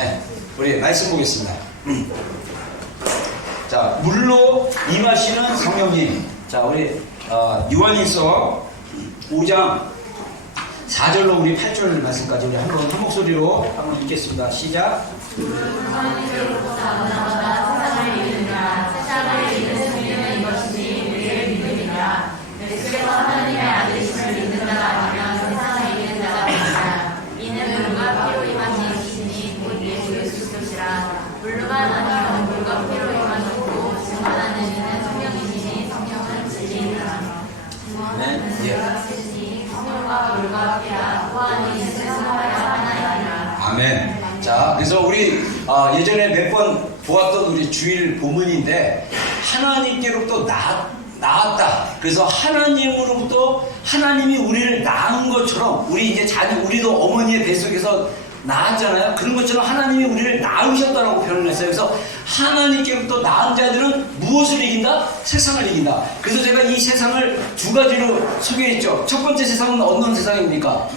네, 우리 말씀 보겠습니다. 자, 물로 임하시는 성령님. 자, 우리 요한일서 5장 4절로 우리 8절 말씀까지 우리 한번 한 목소리로 한번 읽겠습니다. 시작. 하나님의 아들이심을 믿는 자가 아니면 세상을 이기는 자가 아니라 이는 물과 피로 임한 이시니 곧 예수 그리스도시라. 물로만 아니면 물과 피로 임하셨고 증언하는 이는 성령이시니 성령은 진리이니라. 증언하는 이가 쓰시니 성령과 물과 피라 또한 이 세상하여 하나이니라. 아멘. 자, 그래서 우리 예전에 몇 번 보았던 우리 주일 본문인데 하나님께로부터 나았다. 그래서 하나님으로부터 하나님이 우리를 낳은 것처럼 우리 이제 우리도 어머니의 뱃속에서 낳았잖아요. 그런 것처럼 하나님이 우리를 낳으셨다라고 표현을 했어요. 그래서 하나님께로부터 낳은 자들은 무엇을 이긴다? 세상을 이긴다. 그래서 제가 이 세상을 두 가지로 소개했죠. 첫 번째 세상은 어떤 세상입니까?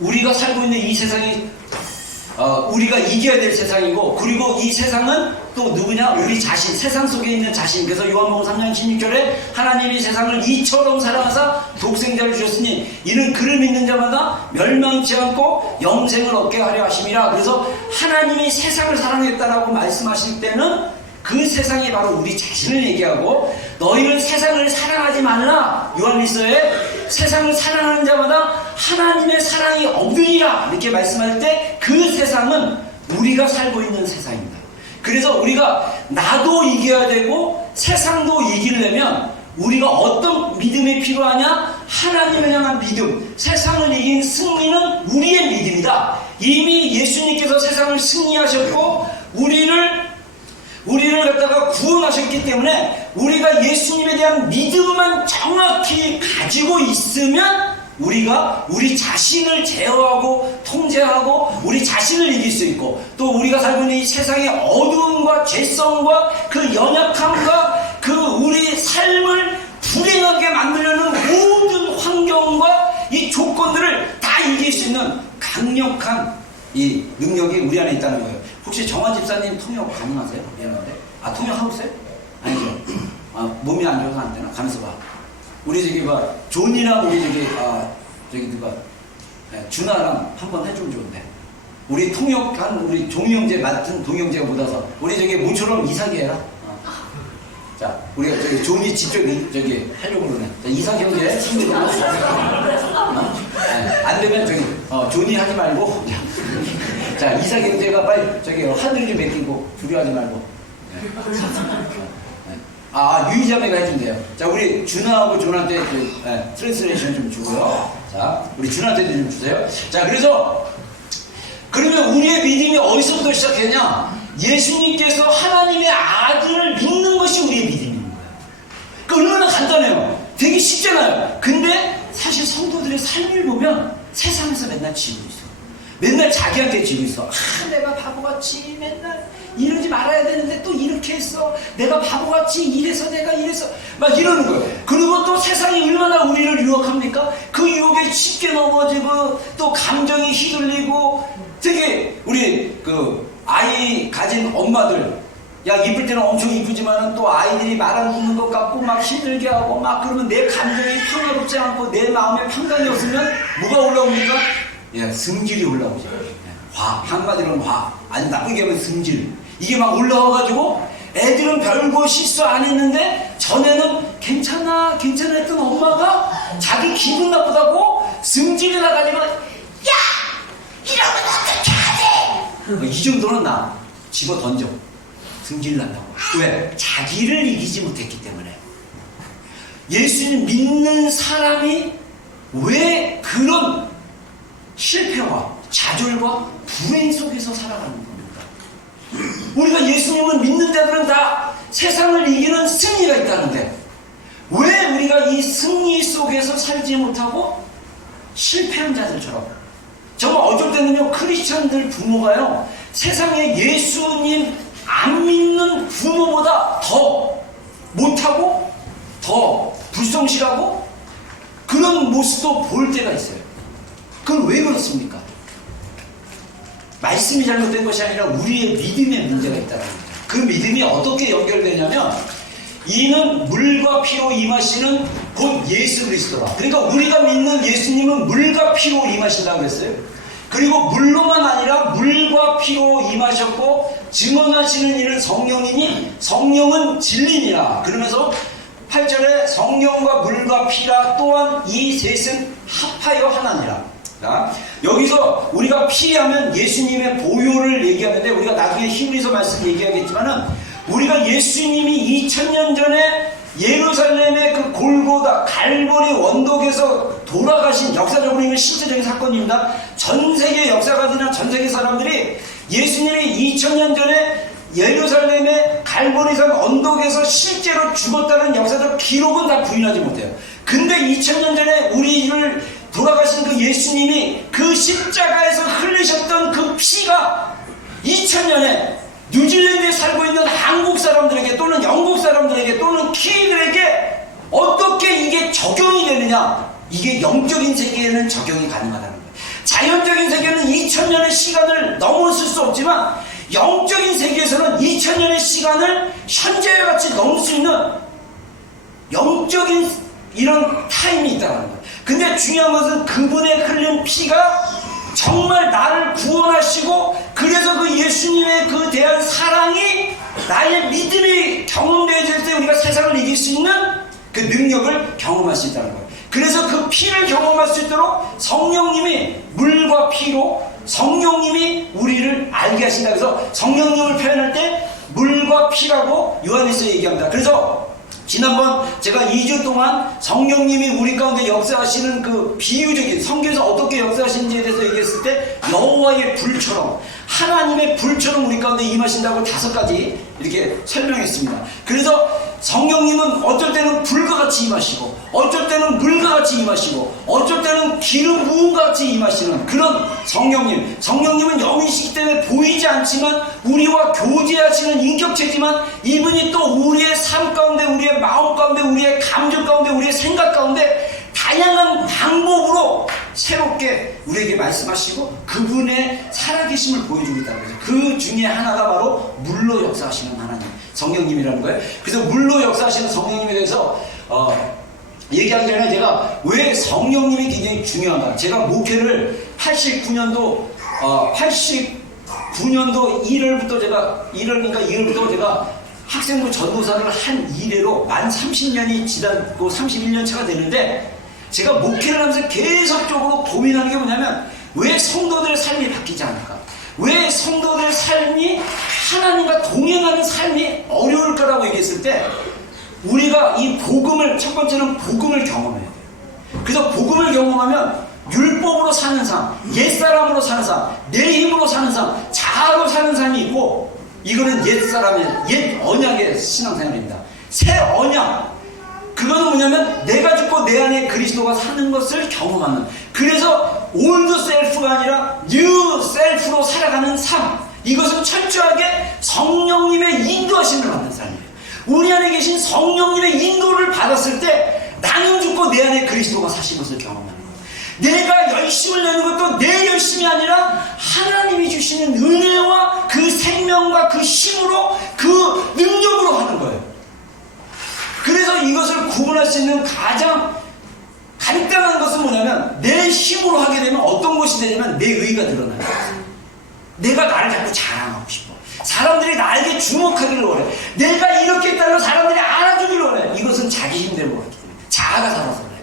우리가 살고 있는 이 세상이 우리가 이겨야 될 세상이고, 그리고 이 세상은 또 누구냐? 우리 자신, 세상 속에 있는 자신. 그래서 요한복음 3장 16절에 하나님이 세상을 이처럼 사랑하사 독생자를 주셨으니 이는 그를 믿는 자마다 멸망치 않고 영생을 얻게 하려 하심이라. 그래서 하나님이 세상을 사랑했다라고 말씀하실 때는 그 세상이 바로 우리 자신을 얘기하고, 너희는 세상을 사랑하지 말라. 요한일서에 세상을 사랑하는 자마다 하나님의 사랑이 없느니라 이렇게 말씀할 때 그 세상은 우리가 살고 있는 세상입니다. 그래서 우리가 나도 이겨야 되고 세상도 이기려면 우리가 어떤 믿음이 필요하냐? 하나님을 향한 믿음. 세상을 이긴 승리는 우리의 믿음이다. 이미 예수님께서 세상을 승리하셨고 우리를 갖다가 구원하셨기 때문에 우리가 예수님에 대한 믿음만 정확히 가지고 있으면 우리가 우리 자신을 제어하고 통제하고 우리 자신을 이길 수 있고, 또 우리가 살고 있는 이 세상의 어두움과 죄성과 그 연약함과 그 우리 삶을 불행하게 만들려는 모든 환경과 이 조건들을 다 이길 수 있는 강력한 이 능력이 우리 안에 있다는 거예요. 혹시 정환 집사님 통역 가능하세요? 미안한데. 통역하고 있어요? 아니죠. 몸이 안 좋아서 안 되나? 가면서 봐. 우리 저기 존이랑 우리 저기 누가 준하랑 한번 해주면 좋은데. 우리 통역한 우리 종이 형제 맡은 동이 형제가 못 와서 우리 저기 모처럼 이삭이 해라. 자, 우리가 저기 존이 직접 저기 하려고 그러네. 자, 이삭 형제 친구들 안 되면 저기 존이 하지 말고. 자, 이삭 형제가 빨리 저기 하늘 좀 맡기고 두려워하지 말고. 유이자매가 해준대요. 자, 우리 준하하고 존한테 트랜스레이션 좀 주고요. 자, 우리 준한테도 좀 주세요. 자, 그러면 우리의 믿음이 어디서부터 시작했냐? 예수님께서 하나님의 아들을 믿는 것이 우리의 믿음입니다. 얼마나 간단해요. 되게 쉽잖아요. 근데 사실 성도들의 삶을 보면 세상에서 맨날 지고 있어. 맨날 자기한테 지고 있어. 내가 바보같이 맨날 이러지 말아야 되는데 또 이렇게 했어. 내가 바보같이 이래서 내가 이래서 막 이러는 거예요. 그리고 또 세상이 얼마나 우리를 유혹합니까? 그 유혹에 쉽게 넘어지고 또 감정이 휘둘리고, 되게 우리 아이 가진 엄마들, 이쁠 때는 엄청 이쁘지만은 또 아이들이 말 안 듣는 것 같고 막 힘들게 하고 막 그러면 내 감정이 평화롭지 않고 내 마음에 평강이 없으면 뭐가 올라옵니까? 승질이 올라오죠. 한마디로는 아주 나쁘게 하면 승질. 이게 막 올라와가지고 애들은 별거 실수 안 했는데 전에는 괜찮아 했던 엄마가 자기 기분 나쁘다고 승질이 나가지고 이러면 어떻게 하지? 이 정도는 집어 던져. 승질 난다고. 왜? 자기를 이기지 못했기 때문에. 예수님 믿는 사람이 왜 그런 실패와 좌절과 불행 속에서 살아가는 겁니다. 우리가 예수님을 믿는 자들은 다 세상을 이기는 승리가 있다는데 왜 우리가 이 승리 속에서 살지 못하고 실패한 자들처럼, 정말 어쩔 때는요 크리스찬들 부모가요 세상에 예수님 안 믿는 부모보다 더 못하고 더 불성실하고 그런 모습도 볼 때가 있어요. 그건 왜 그렇습니까? 말씀이 잘못된 것이 아니라 우리의 믿음에 문제가 있다는 거죠. 그 믿음이 어떻게 연결되냐면 이는 물과 피로 임하시는 곧 예수 그리스도라. 그러니까 우리가 믿는 예수님은 물과 피로 임하신다고 했어요. 그리고 물로만 아니라 물과 피로 임하셨고 증언하시는 이는 성령이니 성령은 진리니라. 그러면서 8절에 성령과 물과 피라 또한 이 셋은 합하여 하나니라. 여기서 우리가 피하면 예수님의 보혈을 얘기하는데 우리가 나중에 히브리서 말씀 얘기하겠지만은 우리가 예수님이 2000년 전에 예루살렘의 그 골고다 갈보리 원독에서 돌아가신 역사적으로 이건 실제적인 사건입니다. 전 세계 역사가들이나 전 세계 사람들이 예수님이 2000년 전에 예루살렘의 갈보리산 언덕에서 실제로 죽었다는 역사적 기록은 다 부인하지 못해요. 근데 2000년 전에 우리를 돌아가신 그 예수님이 그 십자가에서 흘리셨던 그 피가 2000년에 뉴질랜드에 살고 있는 한국 사람들에게 또는 영국 사람들에게 또는 키들에게 어떻게 이게 적용이 되느냐. 이게 영적인 세계에는 적용이 가능하다는 거예요. 자연적인 세계는 2000년의 시간을 넘어설 수 없지만 영적인 세계에서는 2000년의 시간을 현재와 같이 넘을 수 있는 영적인 이런 타임이 있다는 거예요. 근데 중요한 것은 그분의 흘린 피가 정말 나를 구원하시고 그래서 그 예수님의 그 대한 사랑이 나의 믿음이 경험되어질 때 우리가 세상을 이길 수 있는 그 능력을 경험할 수 있다는 거예요. 그래서 그 피를 경험할 수 있도록 성령님이 물과 피로 성령님이 우리를 알게 하신다. 그래서 성령님을 표현할 때 물과 피라고 요한에서 얘기합니다. 그래서 지난번 제가 2주 동안 성령님이 우리 가운데 역사하시는 그 비유적인 성경에서 어떻게 역사하시는지에 대해서 얘기했을 때 여호와의 불처럼 하나님의 불처럼 우리 가운데 임하신다고 5가지 이렇게 설명했습니다. 그래서 성령님은 어쩔 때는 불과 같이 임하시고 어쩔 때는 물과 같이 임하시고 어쩔 때는 기름 부음과 같이 임하시는 그런 성령님. 성령님은 영이시기 때문에 보이지 않지만 우리와 교제하시는 인격체지만 이분이 또 우리의 삶 가운데 우리의 마음 가운데 우리의 감정 가운데 우리의 생각 가운데 다양한 방법으로 새롭게 우리에게 말씀하시고 그분의 살아계심을 보여주고 있다는 거죠. 그 중에 하나가 바로 물로 역사하시는 하나님 성령님이라는 거예요. 그래서 물로 역사하시는 성령님에 대해서 얘기하기 전에 제가 왜 성령님이 굉장히 중요한가. 제가 목회를 89년도 1월부터 제가 2월부터 제가 학생부 전도사를 한 이래로 만 30년이 지났고 31년 차가 되는데 제가 목회를 하면서 계속적으로 고민하는 게 뭐냐면 왜 성도들의 삶이 바뀌지 않을까? 왜 성도들의 삶이 하나님과 동행하는 삶이 어려울까라고 얘기했을 때 우리가 이 복음을 첫 번째는 복음을 경험해야 돼요. 그래서 복음을 경험하면 율법으로 사는 삶, 옛사람으로 사는 삶, 내 힘으로 사는 삶, 자아로 사는 삶이 있고 이거는 옛사람의 옛 언약의 신앙생활입니다. 새 언약 그거는 뭐냐면 내가 죽고 내 안에 그리스도가 사는 것을 경험하는 그래서 올드 셀프가 아니라 뉴 셀프로 살아가는 삶 이것은 철저하게 성령님의 인도하심을 받는 삶이에요. 우리 안에 계신 성령님의 인도를 받았을 때 나는 죽고 내 안에 그리스도가 사신 것을 경험하는 거예요. 내가 열심을 내는 것도 내 열심이 아니라 하나님이 주시는 은혜와 그 생명과 그 힘으로 그 능력으로 하는 거예요. 그래서 이것을 구분할 수 있는 가장 간단한 것은 뭐냐면 내 힘으로 하게 되면 어떤 것이 되냐면 내 의가 드러나요. 내가 나를 자꾸 자랑하고 싶어. 사람들이 나에게 주목하기를 원해. 내가 이렇게 했다면 사람들이 알아주기를 원해. 이것은 자기 힘대로 그렇기 때문에 자아가 살아서 그래.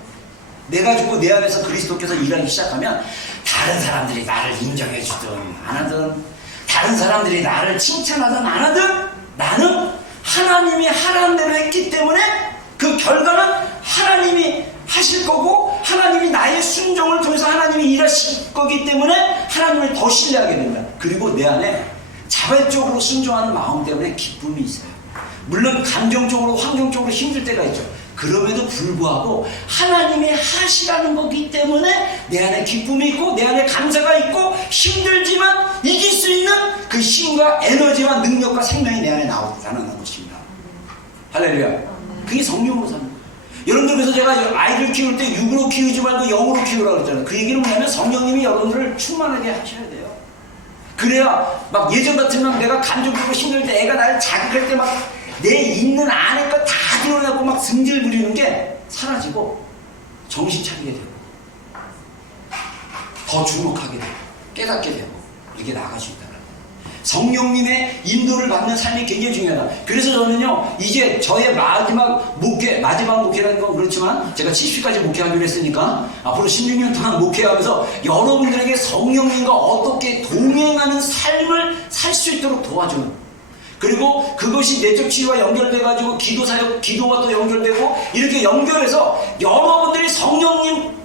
내가 죽고 내 안에서 그리스도께서 일하기 시작하면 다른 사람들이 나를 인정해주든 안 하든 다른 사람들이 나를 칭찬하든 안 하든 나는 하나님이 하라는 대로 했기 때문에 그 결과는 하나님이 하실 거고 하나님이 나의 순종을 통해서 하나님이 일하실 거기 때문에 하나님을 더 신뢰하게 됩니다. 그리고 내 안에 자발적으로 순종하는 마음 때문에 기쁨이 있어요. 물론 감정적으로 환경적으로 힘들 때가 있죠. 그럼에도 불구하고 하나님이 하시라는 거기 때문에 내 안에 기쁨이 있고 내 안에 감사가 있고 힘들지만 이길 수 있는 그 힘과 에너지와 능력과 생명이 내 안에 나타나는 것입니다. 할렐루야. 그게 성령으로 사는 거예요. 여러분들 그래서 제가 아이들 키울 때 육으로 키우지 말고 영으로 키우라고 그랬잖아요. 그 얘기는 뭐냐면 성령님이 여러분들을 충만하게 하셔야 돼요. 그래야 막 예전 같으면 내가 감정적으로 힘들 때 애가 나를 자극할 때 막 내 있는 안에 거 다 드러내고 막 승질 부리는 게 사라지고 정신 차리게 되고 더 주목하게 되고 깨닫게 되고 이렇게 나아갈 수 있다는 거예요. 성령님의 인도를 받는 삶이 굉장히 중요하다. 그래서 저는요 이제 저의 마지막 목회라는 건 그렇지만 제가 70까지 목회하기로 했으니까 앞으로 16년 동안 목회하면서 여러분들에게 성령님과 어떻게 동행하는 삶을 살 수 있도록 도와주는, 그리고 그것이 내적 치유와 연결돼가지고 기도와 또 연결되고 이렇게 연결해서 여러분들이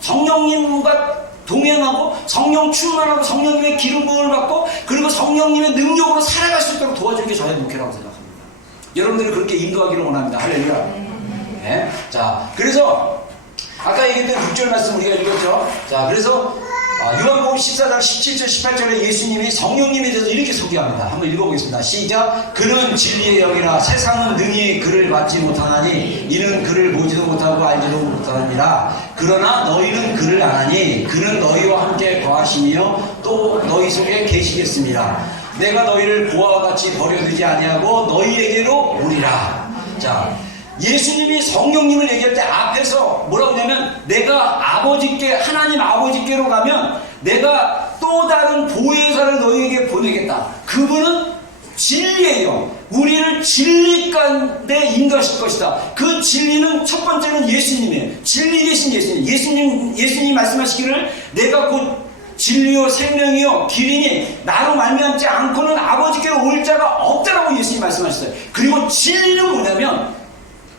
성령님과 동행하고 성령 충만하고 성령님의 기름 부음을 받고 그리고 성령님의 능력으로 살아갈 수 있도록 도와주는 게 저의 목회라고 생각합니다. 여러분들이 그렇게 인도하기를 원합니다. 할렐루야. 네. 자, 그래서 아까 얘기했던 6절 말씀 우리가 읽었죠. 자, 그래서 요한복음 14장 17절 18절에 예수님이 성령님에 대해서 이렇게 소개합니다. 한번 읽어보겠습니다. 시작. 그는 진리의 영이라 세상은 능히 그를 받지 못하나니 이는 그를 보지도 못하고 알지도 못하느니라. 그러나 너희는 그를 아나니 그는 너희와 함께 거하시며 또 너희 속에 계시겠습니다. 내가 너희를 보아와 같이 버려두지 아니하고 너희에게로 오리라. 자, 예수님이 성령님을 얘기할 때 앞에서 뭐라고 하냐면 내가 하나님 아버지께로 가면 내가 또 다른 보혜사를 너희에게 보내겠다. 그분은 진리의 영, 우리를 진리 가운데 인도하실 것이다. 그 진리는 첫 번째는 예수님이에요. 진리 대신 예수님이 말씀하시기를 내가 곧 진리요 생명이요 길이니 나로 말미암지 않고는 아버지께로 올 자가 없다라고 예수님이 말씀하셨어요. 그리고 진리는 뭐냐면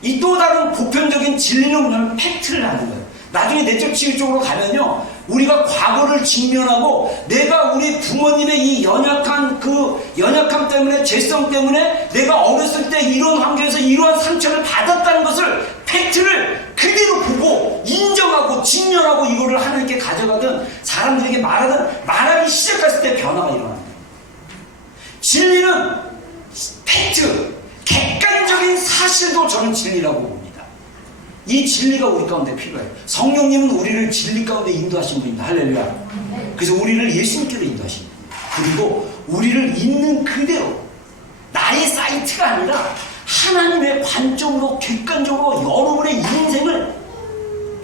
이 또 다른 보편적인 진리는 뭐냐면 팩트를 아는 거예요. 나중에 내적 치유 쪽으로 가면요 우리가 과거를 직면하고 내가 우리 부모님의 이 연약함 때문에 죄성 때문에 내가 어렸을 때 이런 환경에서 이러한 상처를 받았다는 것을 팩트를 그대로 보고 인정하고 직면하고 이거를 하나님께 가져가든 사람들에게 말하기 시작했을 때 변화가 일어나는 거예요. 진리는 팩트, 객관적인 사실도 저는 진리라고 봅니다. 이 진리가 우리 가운데 필요해요. 성령님은 우리를 진리 가운데 인도하신 분입니다. 할렐루야. 그래서 우리를 예수님께로 인도하신 분입니다. 그리고 우리를 있는 그대로 나의 사이트가 아니라 하나님의 관점으로 객관적으로 여러분의 인생을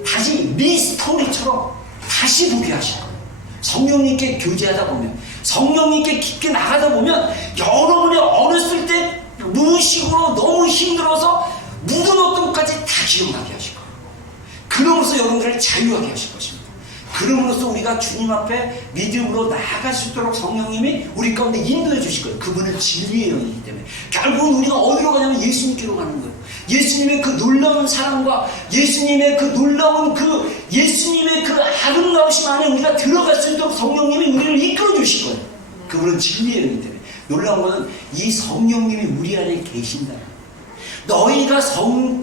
다시 리스토리처럼 다시 보게 하실 거예요. 성령님께 교제하다 보면 성령님께 깊게 나가다 보면 여러분의 어렸을 때 무의식으로 너무 힘들어서 묻어놓던 것까지 다 기억나게 하실 거예요. 그러면서 여러분들을 자유하게 하실 것입니다. 그러므로써 우리가 주님 앞에 믿음으로 나아갈 수 있도록 성령님이 우리 가운데 인도해 주실 거예요. 그분은 진리의 영이기 때문에 결국은 우리가 어디로 가냐면 예수님께로 가는 거예요. 예수님의 그 놀라운 사랑과 예수님의 그 놀라운 예수님의 그 아름다우심 안에 우리가 들어갈 수 있도록 성령님이 우리를 이끌어 주실 거예요. 그분은 진리의 영이기 때문에 놀라운 것은 이 성령님이 우리 안에 계신다.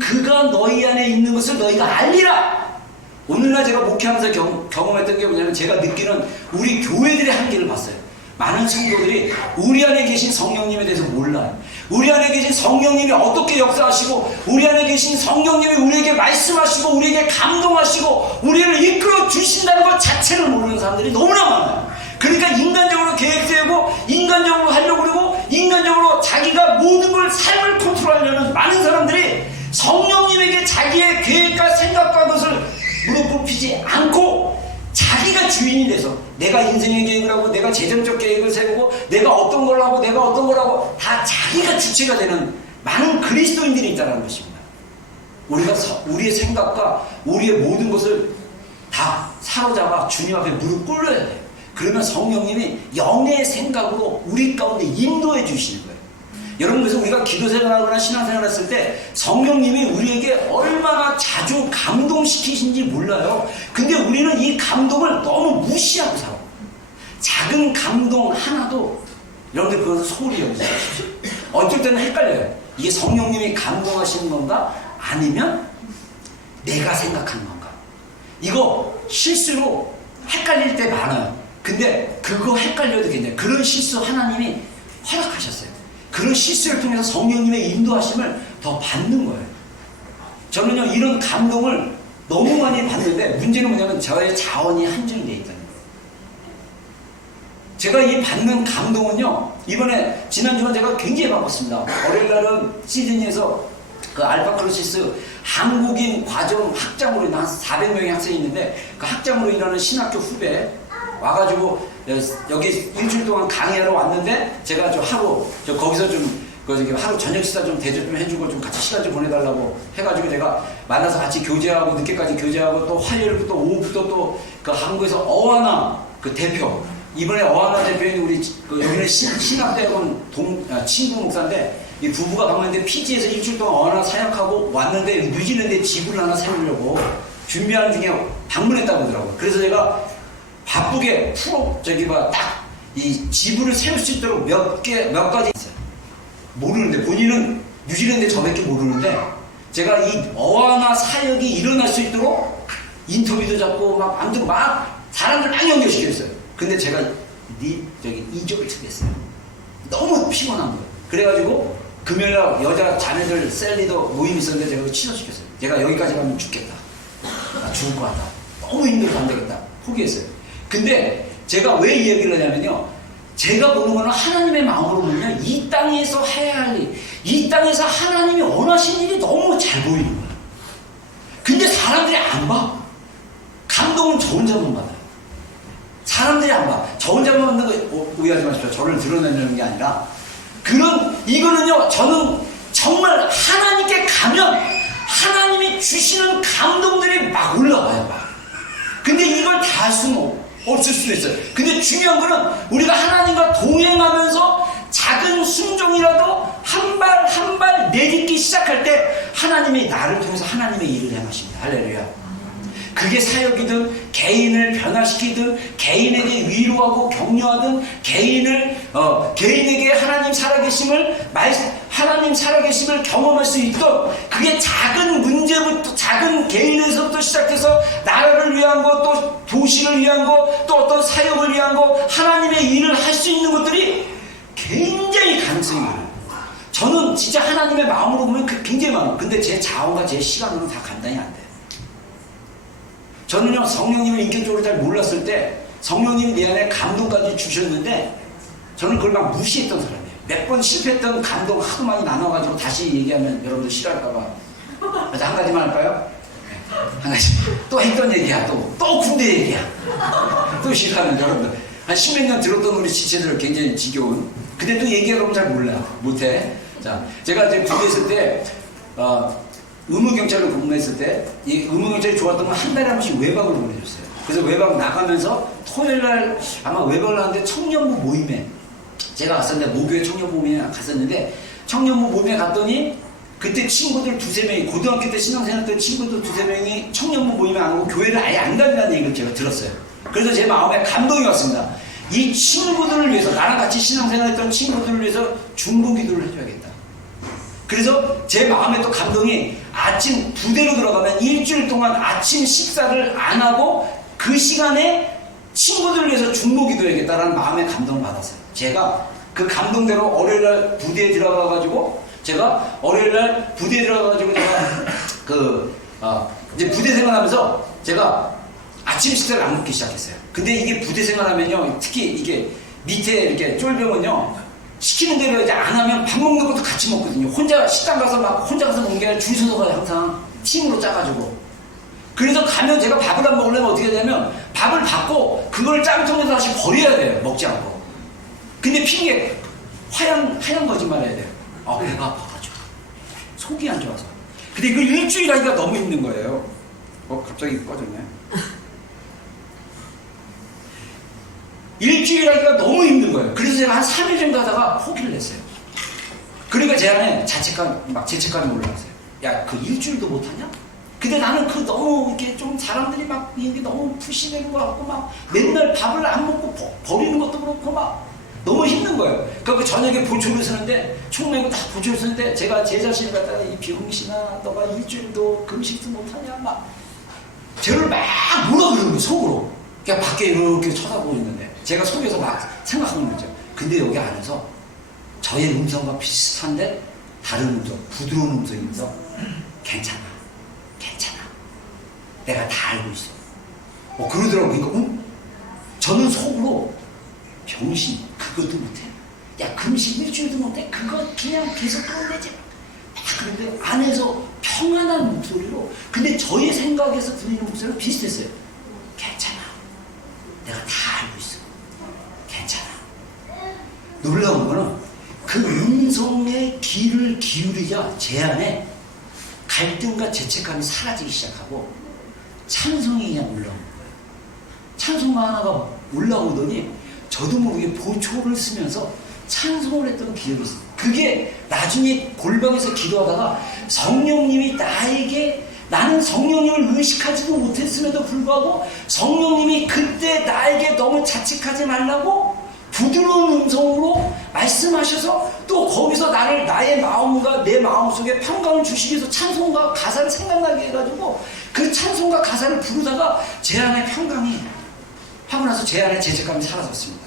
그가 너희 안에 있는 것을 너희가 알리라. 오늘날 제가 목회하면서 경험했던 게 뭐냐면 제가 느끼는 우리 교회들의 한계를 봤어요. 많은 성도들이 우리 안에 계신 성령님에 대해서 몰라요. 우리 안에 계신 성령님이 어떻게 역사하시고 우리 안에 계신 성령님이 우리에게 말씀하시고 우리에게 감동하시고 우리를 이끌어 주신다는 것 자체를 모르는 사람들이 너무나 많아요. 그러니까 인간적으로 계획 세우고 인간적으로 하려고 그러고 인간적으로 자기가 모든 걸 삶을 컨트롤하려는 많은 사람들이 성령님에게 자기의 계획과 생각과 것을 무릎 꿇히지 않고 자기가 주인이 돼서 내가 인생의 계획을 하고 내가 재정적 계획을 세우고 내가 어떤 걸 하고 내가 어떤 걸 하고 다 자기가 주체가 되는 많은 그리스도인들이 있다는 것입니다. 우리가 우리의 생각과 우리의 모든 것을 다 사로잡아 주님 앞에 무릎 꿇어야 돼요. 그러면 성령님이 영의 생각으로 우리 가운데 인도해 주시는 거예요. 여러분, 그래서 우리가 기도생활하거나 신앙생활 했을 때 성령님이 우리에게 얼마나 자주 감동시키신지 몰라요. 근데 우리는 이 감동을 너무 무시하고 살아요. 작은 감동 하나도 여러분들 그것을 소홀히 여기지 마십시오. 어쩔 때는 헷갈려요. 이게 성령님이 감동하시는 건가? 아니면 내가 생각하는 건가? 이거 실수로 헷갈릴 때 많아요. 근데 그거 헷갈려도 괜찮아요. 그런 실수 하나님이 허락하셨어요. 그런 실수를 통해서 성령님의 인도하심을 더 받는 거예요. 저는요 이런 감동을 너무 많이 받는데 문제는 뭐냐면 저의 자원이 한정이 되어 있다는 거예요. 제가 이 받는 감동은요, 이번에 지난주간 제가 굉장히 바빴습니다. 월요일날은 시드니에서 그 알파크로시스 한국인 과정 학장으로 한 400명의 학생이 있는데, 그 학장으로 일하는 신학교 후배 와가지고 여기 일주일 동안 강의하러 왔는데, 제가 거기서 좀 하루 저녁 식사 좀 대접 좀 해주고 좀 같이 시간 좀 보내달라고 해가지고 제가 만나서 같이 교제하고 늦게까지 교제하고, 또 화요일부터 오후부터 또 그 한국에서 어하나 그 대표, 이번에 어하나 대표인 우리 여기는 신학대학원 친구 목사인데, 이 부부가 방문했는데 피지에서 일주일 동안 어하나 사역하고 왔는데 뉴질랜드에 집을 하나 세우려고 준비하는 중에 방문했다고 하더라고요. 그래서 제가 바쁘게 딱 이 지부를 세울 수 있도록 몇 가지 있어요. 모르는데, 본인은 뉴질랜드에 저밖에 모르는데, 제가 이 어하나 사역이 일어날 수 있도록 인터뷰도 잡고 아무튼 사람들 많이 연결시켰어요. 근데 제가 이적을 치겠어요. 너무 피곤한 거예요. 그래가지고 금요일날 여자 자매들 셀리더 모임 있었는데 제가 취소시켰어요. 제가 여기까지 가면 죽겠다. 나 죽을 것 같다. 너무 힘들어서 안 되겠다. 포기했어요. 근데 제가 왜 이 얘기를 하냐면요, 제가 보는 거는 하나님의 마음으로 보면 이 땅에서 해야 할 일, 이 땅에서 하나님이 원하시는 일이 너무 잘 보이는 거예요. 근데 사람들이 안 봐. 감동은 저 혼자만 받아요. 사람들이 안 봐. 저 혼자만 받는 거 오해하지 마십시오. 저를 드러내는 게 아니라, 이거는요, 저는 정말 하나님께 가면 하나님이 주시는 감동들이 막 올라와요, 막. 근데 이걸 다 할 수는 없을 수도 있어요. 근데 중요한 거는 우리가 하나님과 동행하면서 작은 순종이라도 한 발 내딛기 시작할 때 하나님이 나를 통해서 하나님의 일을 행하십니다. 할렐루야. 그게 사역이든 개인을 변화시키든 개인에게 위로하고 격려하든 개인에게 하나님 살아계심을 경험할 수 있던, 그게 작은 문제부터, 작은 개인에서부터 시작해서 나라를 위한 것, 또 도시를 위한 것, 또 어떤 사역을 위한 것, 하나님의 일을 할 수 있는 것들이 굉장히 가능성이 많아요. 저는 진짜 하나님의 마음으로 보면 굉장히 많아요. 근데 제 자원과 제 시간으로는 다 감당이 안 돼요. 저는요, 성령님을 인격적으로 잘 몰랐을 때 성령님이 내 안에 감동까지 주셨는데, 저는 그걸 막 무시했던 사람이에요. 몇 번 실패했던 감동 하도 많이 나눠가지고 다시 얘기하면 여러분들 싫어할까봐. 그래서 한 가지만 할까요? 한 가지. 또 했던 얘기야. 또 군대 얘기야. 또 싫어하는 여러분들. 한 십몇 년 들었던 우리 지체들 굉장히 지겨운. 근데 또 얘기하면 잘 못해. 자, 제가 이제 군대 있을 때, 의무경찰로 근무했을 때, 이 의무경찰이 좋았던 건 한 달에 한 번씩 외박을 보내줬어요. 그래서 외박 나가면서 토요일날 아마 외박을 하는데 청년부 모임에 제가 갔었는데, 모교회 청년부 모임에 갔었는데, 청년부 모임에 갔더니 그때 친구들 두세 명이, 고등학교 때 신앙생활 했던 친구들 두세 명이 청년부 모임에 안 오고 교회를 아예 안 다닌다는 얘기를 제가 들었어요. 그래서 제 마음에 감동이 왔습니다. 이 친구들을 위해서, 나랑 같이 신앙생활 했던 친구들을 위해서 중보기도를 해줘야겠다. 그래서 제 마음에 또 감동이, 아침 부대로 들어가면 일주일 동안 아침 식사를 안 하고 그 시간에 친구들을 위해서 중보기도해야겠다라는 마음의 감동을 받았어요. 제가 그 감동대로 월요일날 부대에 들어가가지고 제가 이제 부대 생활하면서 제가 아침 식사를 안 먹기 시작했어요. 근데 이게 부대 생활하면요, 특히 이게 밑에 이렇게 쫄병은요, 시키는 대로 이제 안 하면 밥 먹는 것도 같이 먹거든요. 혼자 식당 가서 혼자 가서 먹는 게 아니라 줄 서서 가요. 항상 팀으로 짜가지고. 그래서 가면 제가 밥을 안 먹으려면 어떻게 되냐면, 밥을 받고 그걸 짬통에서 다시 버려야 돼요. 먹지 않고. 근데 핑계, 하얀 거짓말 해야 돼요. 배가 아파가지고, 속이 안 좋아서. 근데 이걸 일주일 하기가 너무 힘든 거예요. 갑자기 꺼졌네. 일주일 하기가 너무 힘든 거예요. 그래서 제가 한 3일 정도 하다가 포기를 했어요. 그러니까 제 안에 죄책감이 올라왔어요. 야, 그 일주일도 못하냐? 근데 나는 너무 이렇게 좀 사람들이 이게 너무 푸시되는 것 같고, 맨날 밥을 안 먹고 버리는 것도 그렇고, 너무 힘든 거예요. 그러니까 저녁에 보초를 서는데, 총 메고 다 보초를 서는데, 제가 제 자신을 갖다가, 이 비용신아, 너가 일주일도 금식도 못하냐? 저를 뭐라 그러는 거예요, 속으로. 그냥 밖에 이렇게 쳐다보고 있는데, 제가 속에서 생각하는 거죠. 근데 여기 안에서 저의 음성과 비슷한데 다른 음성, 부드러운 음성이면서 괜찮아. 내가 다 알고 있어. 그러더라고요. 그러니까 저는 속으로 병신 그것도 못해. 야 금식 일주일도 못해. 그거 그냥 계속 끌어내지. 그런데 안에서 평안한 목소리로, 근데 저의 생각에서 들리는 목소리가 비슷했어요. 괜찮아. 내가 다 알고 있어. 괜찮아. 놀라운 거는 그 음성에 귀를 기울이자 제 안에 갈등과 죄책감이 사라지기 시작하고 찬송이 그냥 올라오는 거예요. 찬송가 하나가 올라오더니 저도 모르게 보초를 쓰면서 찬송을 했던 기억이 있어요. 그게 나중에 골방에서 기도하다가 성령님이 나에게, 나는 성령님을 의식하지도 못했음에도 불구하고 성령님이 그때 나에게 너무 자책하지 말라고 부드러운 음성으로 말씀하셔서 또 거기서 나를, 나의 마음과 내 마음속에 평강을 주시기 위해서 찬송가 가사를 생각나게 해가지고 그 찬송가 가사를 부르다가 제 안에 평강이 하고 나서 제 안에 죄책감이 사라졌습니다.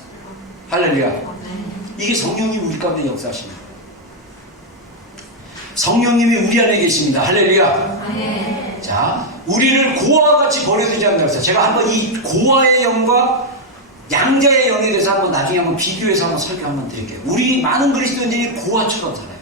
할렐루야. 이게 성령님이 우리 가운데 역사하십니다. 성령님이 우리 안에 계십니다. 할렐루야. 네. 자, 우리를 고아와 같이 버려두지 않는다고 해서 제가 한번 이 고아의 영과 양자의 영에 대해서 한번 나중에 한번 비교해서 한번 설교 한번 드릴게요. 우리 많은 그리스도인들이 고아처럼 살아요.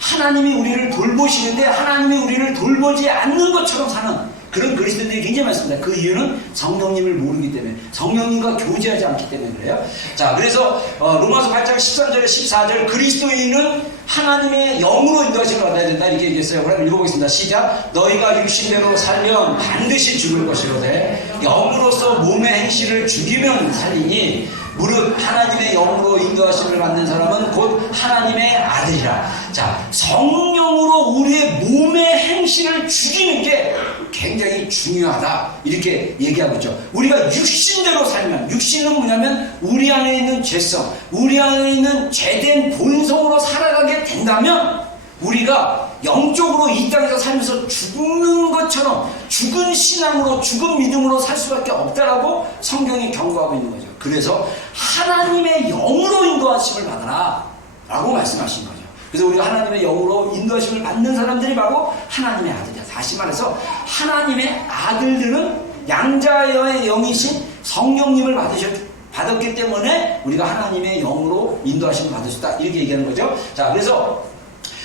하나님이 우리를 돌보시는데 하나님이 우리를 돌보지 않는 것처럼 사는 그런 그리스도인들이 굉장히 많습니다. 그 이유는 성령님을 모르기 때문에, 성령님과 교제하지 않기 때문에 그래요. 자, 그래서 로마서 8장 13절에 14절, 그리스도인은 하나님의 영으로 인도하심을 받아야 된다 이렇게 얘기했어요. 그럼 읽어보겠습니다. 시작. 너희가 육신대로 살면 반드시 죽을 것이로되 영으로서 몸의 행실을 죽이면 살리니 무릇 하나님의 영으로 인도하심을 받는 사람은 곧 하나님의 아들이라. 자, 성령으로 우리의 몸의 행실을 죽이는 게 굉장히 중요하다 이렇게 얘기하고 있죠. 우리가 육신대로 살면, 육신은 뭐냐면 우리 안에 있는 죄성, 우리 안에 있는 죄된 본성으로 살아가게 된다면 우리가 영적으로 이 땅에서 살면서 죽는 것처럼 죽은 신앙으로, 죽은 믿음으로 살 수밖에 없다라고 성경이 경고하고 있는 거죠. 그래서 하나님의 영으로 인도하심을 받아라 라고 말씀하신 거죠. 그래서 우리가 하나님의 영으로 인도하심을 받는 사람들이 바로 하나님의 아들이야. 다시 말해서 하나님의 아들들은 양자의 영이신 성령님을 받았기 때문에 우리가 하나님의 영으로 인도하심을 받을 수 있다 이렇게 얘기하는 거죠. 자, 그래서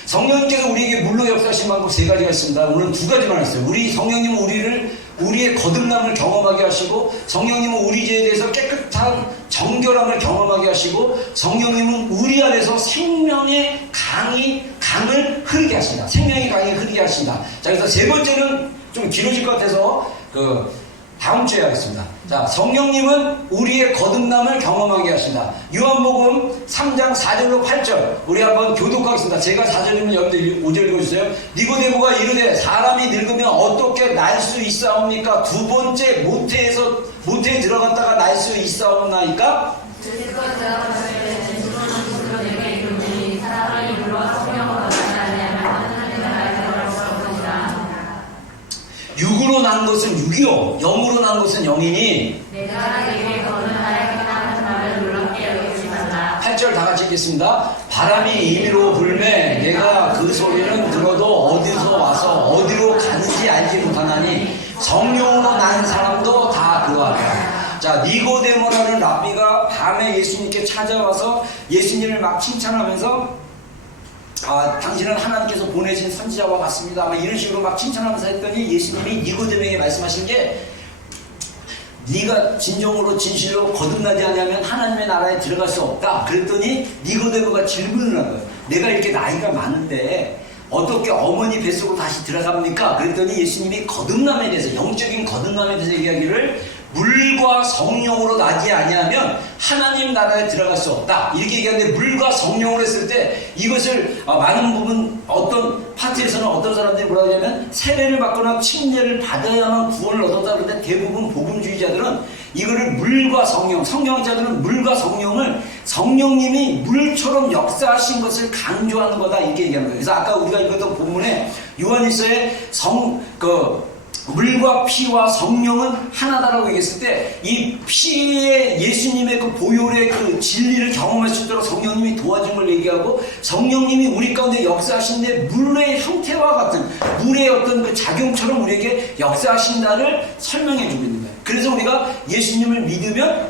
성령님께서 우리에게 물로 역사하신 방법 세 가지가 있습니다. 오늘은 두 가지만 했어요. 성령님은 우리의 거듭남을 경험하게 하시고, 성령님은 우리 죄에 대해서 깨끗한 정결함을 경험하게 하시고, 성령님은 우리 안에서 생명의 강을 흐르게 하십니다. 생명의 강이 흐르게 하신다. 자, 그래서 세 번째는 좀 길어질 것 같아서 다음 주에 하겠습니다. 자, 성령님은 우리의 거듭남을 경험하게 하신다. 요한복음 3장 4절로 8절 우리 한번 교독하겠습니다. 제가 4절이면 여러분들 5절 읽어주세요. 니고데모가 이르되 사람이 늙으면 어떻게 날 수 있사옵니까? 두 번째 모태에 들어갔다가 날 수 있사옵나이까? 육으로 난 것은 육이요 영으로 난 것은 영이니 내가 내게 거듭나야겠다는 말을 놀랍게 여기지 말라. 8절 다 같이 읽겠습니다. 바람이 임의로 불매 내가 그 소리는 들어도 어디서 와서 어디로 가는지 알지 못하나니 성령으로 난 사람도 다 그러하라. 자, 니고데모라는 랍비가 밤에 예수님께 찾아와서 예수님을 막 칭찬하면서 당신은 하나님께서 보내신 선지자와 같습니다. 아마 이런 식으로 막 칭찬하면서 했더니 예수님이 니고데모에게 말씀하신 게 네가 진정으로 진실로 거듭나지 않으면 하나님의 나라에 들어갈 수 없다. 그랬더니 니고데모가 질문을 한 거예요. 내가 이렇게 나이가 많은데 어떻게 어머니 뱃속으로 다시 들어갑니까? 그랬더니 예수님이 거듭남에 대해서, 영적인 거듭남에 대해서 이야기를 물과 성령으로 나지 아니하면 하나님 나라에 들어갈 수 없다 이렇게 얘기하는데, 물과 성령으로 했을 때 이것을 많은 부분 어떤 파트에서는 어떤 사람들이 뭐라고 하냐면 세례를 받거나 침례를 받아야만 구원을 얻었다. 그런데 대부분 복음주의자들은 이거를 물과 성령, 성경자들은 물과 성령을 성령님이 물처럼 역사하신 것을 강조하는 거다 이렇게 얘기하는 거예요. 그래서 아까 우리가 읽었던 본문에 요한일서에 물과 피와 성령은 하나다라고 얘기했을 때 이 피에 예수님의 그 보혈의 그 진리를 경험할 수 있도록 성령님이 도와준 걸 얘기하고, 성령님이 우리 가운데 역사하시는데 물의 형태와 같은 물의 어떤 그 작용처럼 우리에게 역사하신다를 설명해 주고 있는 거예요. 그래서 우리가 예수님을 믿으면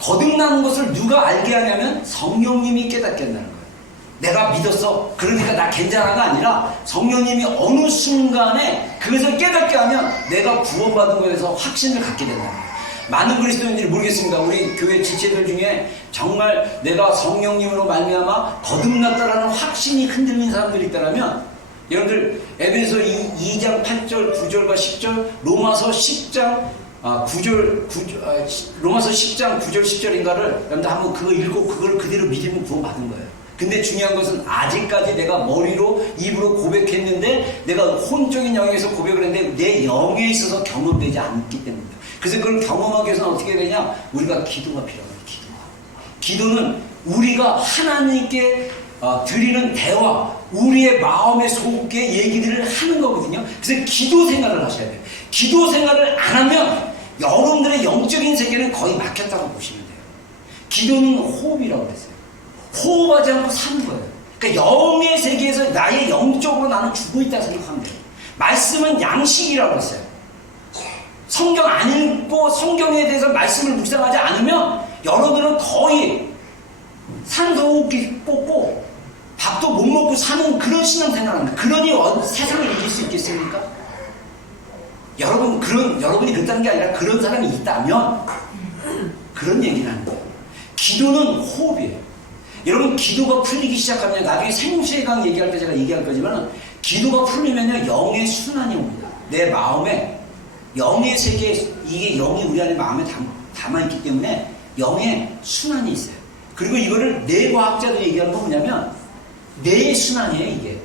거듭나는 것을 누가 알게 하냐면 성령님이 깨닫게 한다는 거예요. 내가 믿었어, 그러니까 나 괜찮아가 아니라 성령님이 어느 순간에 그것을 깨닫게 하면 내가 구원받은 것에 대해서 확신을 갖게 된다는 거예요. 많은 그리스도인들이 모르겠습니다. 우리 교회 지체들 중에 정말 내가 성령님으로 말미암아 거듭났다라는 확신이 흔들린 사람들이 있다면, 여러분들 에베소 2장 8절 9절과 10절, 로마서 10장 9절, 로마서 10장 9절 10절인가를 여러분들 한번 그거 읽고 그걸 그대로 믿으면 구원받은 거예요. 근데 중요한 것은 아직까지 내가 머리로 입으로 고백했는데, 내가 혼적인 영역에서 고백을 했는데 내 영에 있어서 경험되지 않기 때문입니다. 그래서 그걸 경험하기 위해서는 어떻게 해야 되냐? 우리가 기도가 필요합니다. 기도는 우리가 하나님께 드리는 대화, 우리의 마음의 속에 얘기들을 하는 거거든요. 그래서 기도 생활을 하셔야 돼요. 기도 생활을 안 하면 여러분들의 영적인 세계는 거의 막혔다고 보시면 돼요. 기도는 호흡이라고 그랬어요. 호흡하지 않고 사는 거예요. 그러니까 영의 세계에서 나의 영적으로 나는 죽어있다고 생각하면 돼요. 말씀은 양식이라고 했어요. 성경 안 읽고 성경에 대해서 말씀을 묵상하지 않으면 여러분들은 거의 산소호흡기 꽂고 밥도 못 먹고 사는 그런 신앙생활을 합니다. 그러니 세상을 이길 수 있겠습니까? 여러분이 그렇다는 게 아니라 그런 사람이 있다면 그런 얘기를 하는 거예요. 기도는 호흡이에요. 여러분, 기도가 풀리기 시작하면, 나중에 생수의 강 얘기할 때 제가 얘기할 거지만, 기도가 풀리면요 영의 순환이 옵니다. 내 마음에 영의 세계에, 이게 영이 우리 안에 마음에 담아있기 때문에 영의 순환이 있어요. 그리고 이거를 뇌과학자들이 얘기하는 건 뭐냐면 뇌의 순환이에요. 이게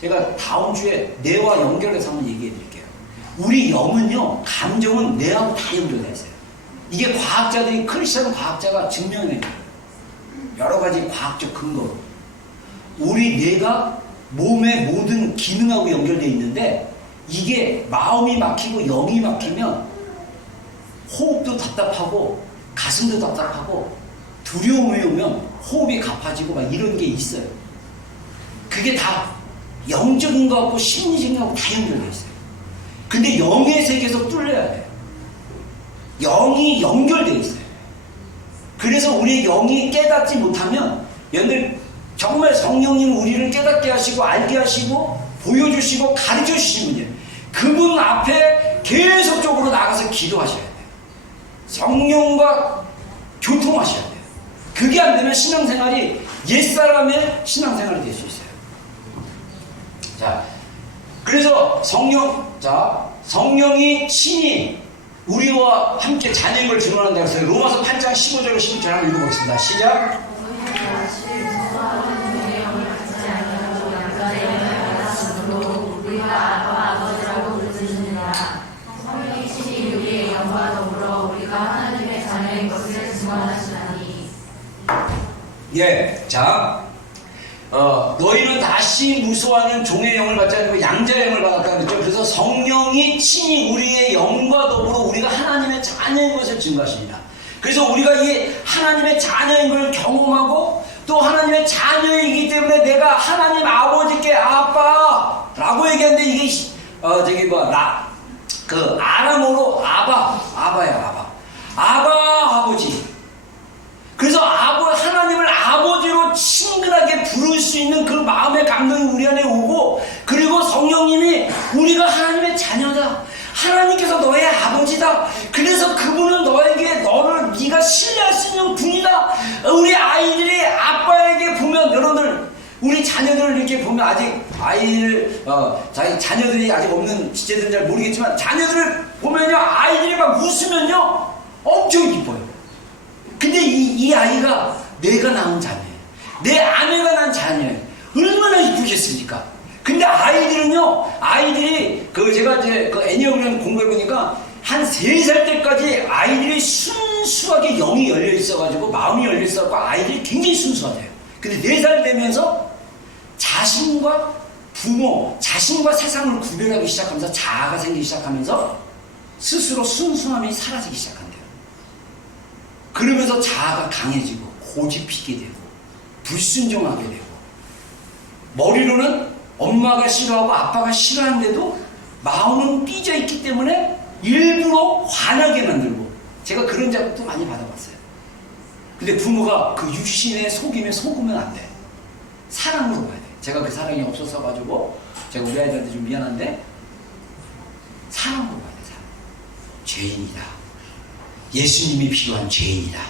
제가 다음 주에 뇌와 연결해서 한번 얘기해 드릴게요. 우리 영은요, 감정은 뇌하고 다 연결되어 있어요. 이게 과학자들이, 크리스천 과학자가 증명해내요. 여러 가지 과학적 근거로 우리 뇌가 몸의 모든 기능하고 연결되어 있는데, 이게 마음이 막히고 영이 막히면 호흡도 답답하고 가슴도 답답하고 두려움이 오면 호흡이 가파지고 막 이런 게 있어요. 그게 다 영적인 거 같고 심리적인 거 같고 다 연결되어 있어요. 근데 영의 세계에서 뚫려야 돼요. 영이 연결되어 있어요. 그래서 우리의 영이 깨닫지 못하면, 여러분들 정말 성령님 우리를 깨닫게 하시고 알게 하시고 보여주시고 가르쳐주시는 분이에요. 그분 앞에 계속적으로 나가서 기도하셔야 돼요. 성령과 교통하셔야 돼요. 그게 안 되면 신앙생활이 옛사람의 신앙생활이 될 수 있어요. 자, 그래서 성령이 친히 우리와 함께 자녀인 걸 증언한다고 해서 로마서 8장 15절로 16절 한번 읽어보겠습니다. 시작. 예, 자, 너희는 다시 무수하는 종의 영을 받지 않고 양자의 영을 받았다고 그랬죠. 그래서 성령이 친히 우리의 영과 더불어 우리가 하나님의 자녀인 것을 증거하십니다. 그래서 우리가 이 하나님의 자녀인 걸 경험하고 또 하나님의 자녀이기 때문에 내가 하나님 아버지께 아빠라고 얘기하는데, 이게 아람어로 아바야. 아바 아버지. 그래서 하나님을 아버지로 친근하게 부를 수 있는 그 마음의 감동이 우리 안에 오고, 그리고 성령님이 우리가 하나님의 자녀다, 하나님께서 너의 아버지다, 그래서 그분은 네가 신뢰할 수 있는 분이다. 우리 아이들이 아빠에게 보면, 여러분들 우리 자녀들을 이렇게 보면, 아직 자기 자녀들이 아직 없는 지체들은 잘 모르겠지만, 자녀들을 보면요, 아이들이 막 웃으면요 엄청 기뻐요. 근데 이 아이가 내가 낳은 자녀예요. 내 아내가 낳은 자녀예요. 얼마나 이쁘겠습니까? 근데 아이들이 제가 이제 애니어그램 공부해보니까 한 3살 때까지 아이들이 순수하게 영이 열려 있어가지고, 마음이 열려 있어가지고 아이들이 굉장히 순수하대요. 근데 4살 되면서 자신과 세상을 구별하기 시작하면서 자아가 생기기 시작하면서 스스로 순수함이 사라지기 시작한대요. 그러면서 자아가 강해지고 고집피게 되고 불순종하게 되고, 머리로는 엄마가 싫어하고 아빠가 싫어하는데도 마음은 삐져있기 때문에 일부러 화나게 만들고, 제가 그런 작업도 많이 받아봤어요. 근데 부모가 그 육신에 속임에 속으면 안 돼. 사랑으로 가야 돼. 제가 그 사랑이 없었어가지고 제가 우리 아이들한테 좀 미안한데 사랑으로 가야 돼. 사랑. 죄인이다. 예수님이 필요한 죄인이다.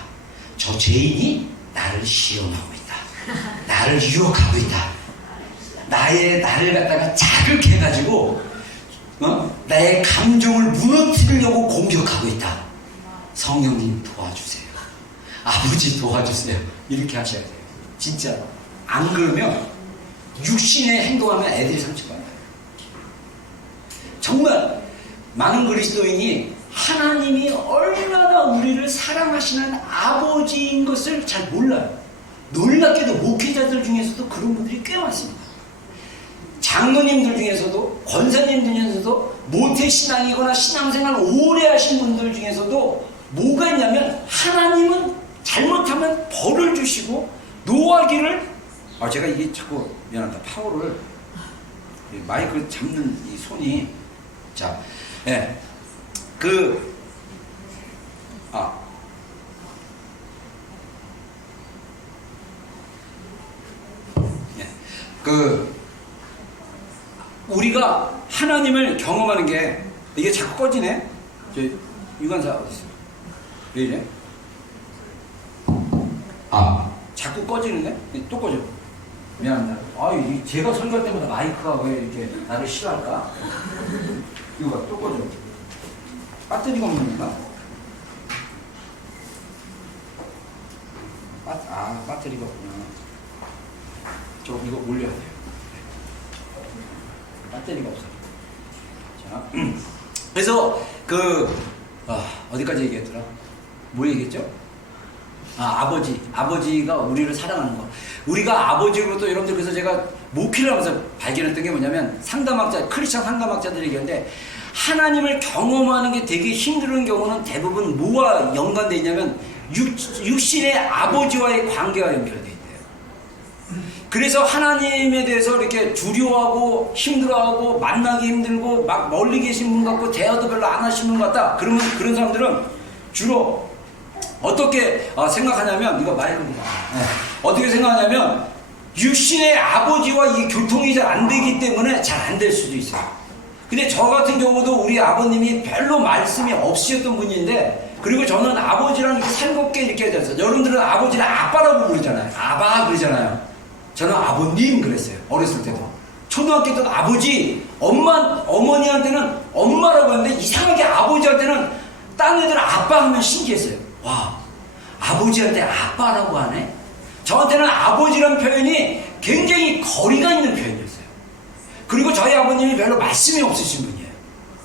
저 죄인이 나를 시험하고 있다. 나를 유혹하고 있다. 나를 갖다가 자극해가지고 나의 감정을 무너뜨리려고 공격하고 있다. 성령님 도와주세요. 아버지 도와주세요. 이렇게 하셔야 돼요. 진짜 안 그러면 육신의 행동하면 애들이 상처받아요. 정말 많은 그리스도인이 하나님이 얼마나 우리를 사랑하시는 아버지인 것을 잘 몰라요. 놀랍게도 목회자들 중에서도 그런 분들이 꽤 많습니다. 장로님들 중에서도 권사님들 중에서도 모태신앙이거나 신앙생활 오래 하신 분들 중에서도 뭐가 있냐면 하나님은 잘못하면 벌을 주시고 노하기를 제가 이게 자꾸 미안합니다. 파워를 마이크 잡는 이 손이 우리가 하나님을 경험하는 게 이게 자꾸 꺼지네. 유관사 어디 있어? 왜 이래? 자꾸 꺼지는데? 또 꺼져. 미안합니다. 제가 설교할 때마다 마이크가 왜 이렇게 나를 싫어할까? 이거 봐, 또 꺼져. 배터리가 없는 건가? 배터리가 없구나. 이거 올려야 돼요. 배터리가 없어. 자, 그래서 어디까지 얘기했더라? 뭐 얘기했죠? 아버지가 우리를 사랑하는 거. 우리가 아버지로부터 여러분들, 그래서 제가 목회를 하면서 발견했던 게 뭐냐면 크리스천 상담학자들이 얘기하는데 하나님을 경험하는 게 되게 힘든 경우는 대부분 뭐와 연관되어 있냐면 육신의 아버지와의 관계와 연결되어 있대요. 그래서 하나님에 대해서 이렇게 두려워하고 힘들어하고 만나기 힘들고 막 멀리 계신 분 같고 대화도 별로 안 하시는 분 같다. 그러면 그런 사람들은 주로 어떻게 생각하냐면, 이거 마이크입니다. 어떻게 생각하냐면 육신의 아버지와 이 교통이 잘 안 되기 때문에 잘 안 될 수도 있어요. 근데 저 같은 경우도 우리 아버님이 별로 말씀이 없으셨던 분인데, 그리고 저는 아버지랑 이렇게 살갑게 이렇게 해서, 여러분들은 아버지를 아빠라고 부르잖아요. 아바 그러잖아요. 저는 아버님 그랬어요. 어렸을 때도. 초등학교 때도 아버지, 어머니한테는 엄마라고 했는데 이상하게 아버지한테는 딴 애들 아빠 하면 신기했어요. 와, 아버지한테 아빠라고 하네? 저한테는 아버지란 표현이 굉장히 거리가 있는 표현이었어요. 그리고 저희 아버님이 별로 말씀이 없으신 분이에요.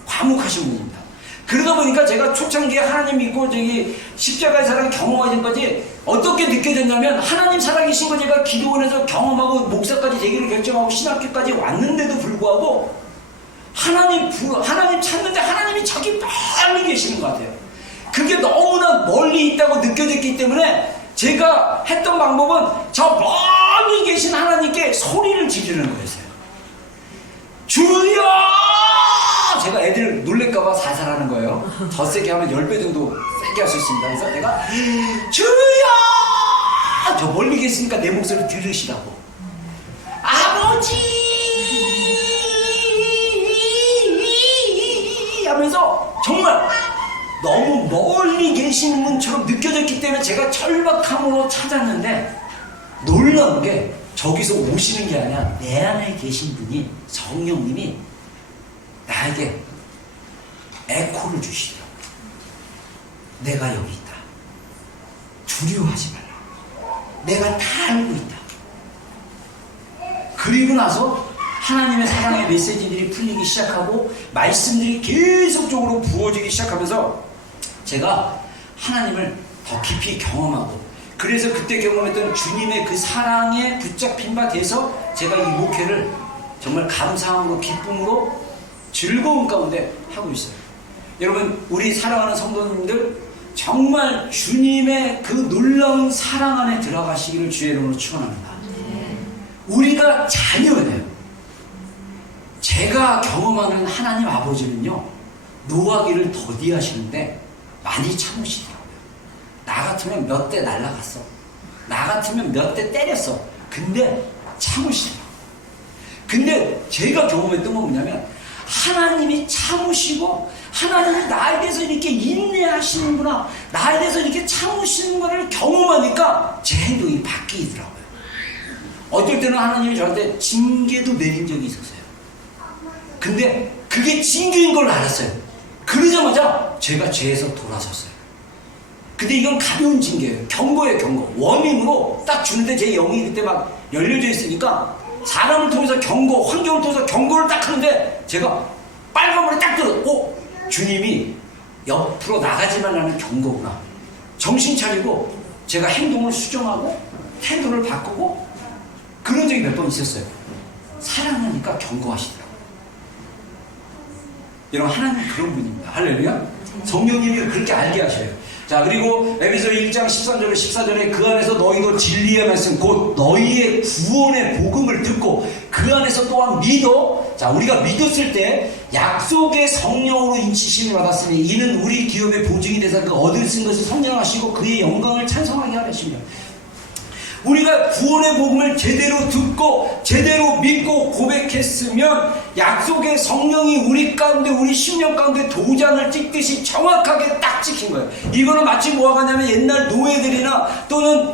과묵하신 분입니다. 그러다 보니까 제가 초창기에 하나님 믿고 십자가의 사랑 경험하기까지 어떻게 느껴졌냐면, 하나님 살아계신 거 제가 기도원에서 경험하고 목사까지 되기를 결정하고 신학교까지 왔는데도 불구하고 하나님 찾는데 하나님이 저기 멀리 계시는 것 같아요. 그게 너무나 멀리 있다고 느껴졌기 때문에 제가 했던 방법은 저 멀리 계신 하나님께 소리를 지르는 거였어요. 주여! 제가 애들 놀랄까봐 살살하는 거예요. 더 세게 하면 10배 정도 세게 할 수 있습니다. 그래서 내가 주여! 저 멀리 계시니까 내 목소리를 들으시라고. 아버지! 하면서 정말 너무 멀리 계시는 분처럼 느껴졌기 때문에 제가 절박함으로 찾았는데, 놀라운 게 저기서 오시는 게 아니라 내 안에 계신 분이, 성령님이 나에게 에코를 주시더라고요. 내가 여기 있다. 두려워하지 말라. 내가 다 알고 있다. 그리고 나서 하나님의 사랑의 메시지들이 풀리기 시작하고 말씀들이 계속적으로 부어지기 시작하면서 제가 하나님을 더 깊이 경험하고, 그래서 그때 경험했던 주님의 그 사랑에 붙잡힌 바 돼서 제가 이 목회를 정말 감사함으로, 기쁨으로, 즐거움 가운데 하고 있어요. 여러분, 우리 사랑하는 성도님들 정말 주님의 그 놀라운 사랑 안에 들어가시기를 주의 이름으로 축원합니다. 우리가 자녀예요. 제가 경험하는 하나님 아버지는요, 노하기를 더디하시는데 많이 참으시더라고요. 나 같으면 몇 대 날라갔어. 나 같으면 몇 대 때렸어. 근데 참으시더라고. 근데 제가 경험했던 건 뭐냐면 하나님이 참으시고 하나님이 나에 대해서 이렇게 인내하시는구나, 나에 대해서 이렇게 참으시는 거를 경험하니까 제 행동이 바뀌더라고요. 어떨 때는 하나님이 저한테 징계도 내린 적이 있었어요. 근데 그게 징계인 걸 알았어요. 그러자마자 제가 죄에서 돌아섰어요. 근데 이건 가벼운 징계예요. 경고예요, 경고. 워밍으로 딱 주는데 제 영이 그때 막 열려져 있으니까 사람을 통해서 경고, 환경을 통해서 경고를 딱 하는데 제가 빨간불에 딱 들어, 주님이 옆으로 나가지 말라는 경고구나. 정신 차리고 제가 행동을 수정하고 태도를 바꾸고 그런 적이 몇 번 있었어요. 사랑하니까 경고하시더라고요. 여러분, 하나님 그런 분입니다. 할렐루야. 성령님이 그렇게 알게 하셔요. 자, 그리고 에베소 1장 13절에 14절에 그 안에서 너희도 진리의 말씀 곧 너희의 구원의 복음을 듣고 그 안에서 또한 믿어. 자, 우리가 믿었을 때 약속의 성령으로 인치심을 받았으니 이는 우리 기업의 보증이 되사 그 얻을 쓴 것을 성령하시고 그의 영광을 찬송하게 하십니다. 우리가 구원의 복음을 제대로 듣고 제대로 믿고 고백했으면 약속의 성령이 우리 가운데, 우리 심령 가운데 도장을 찍듯이 정확하게 딱 찍힌 거예요. 이거는 마치 뭐가 같냐면 옛날 노예들이나 또는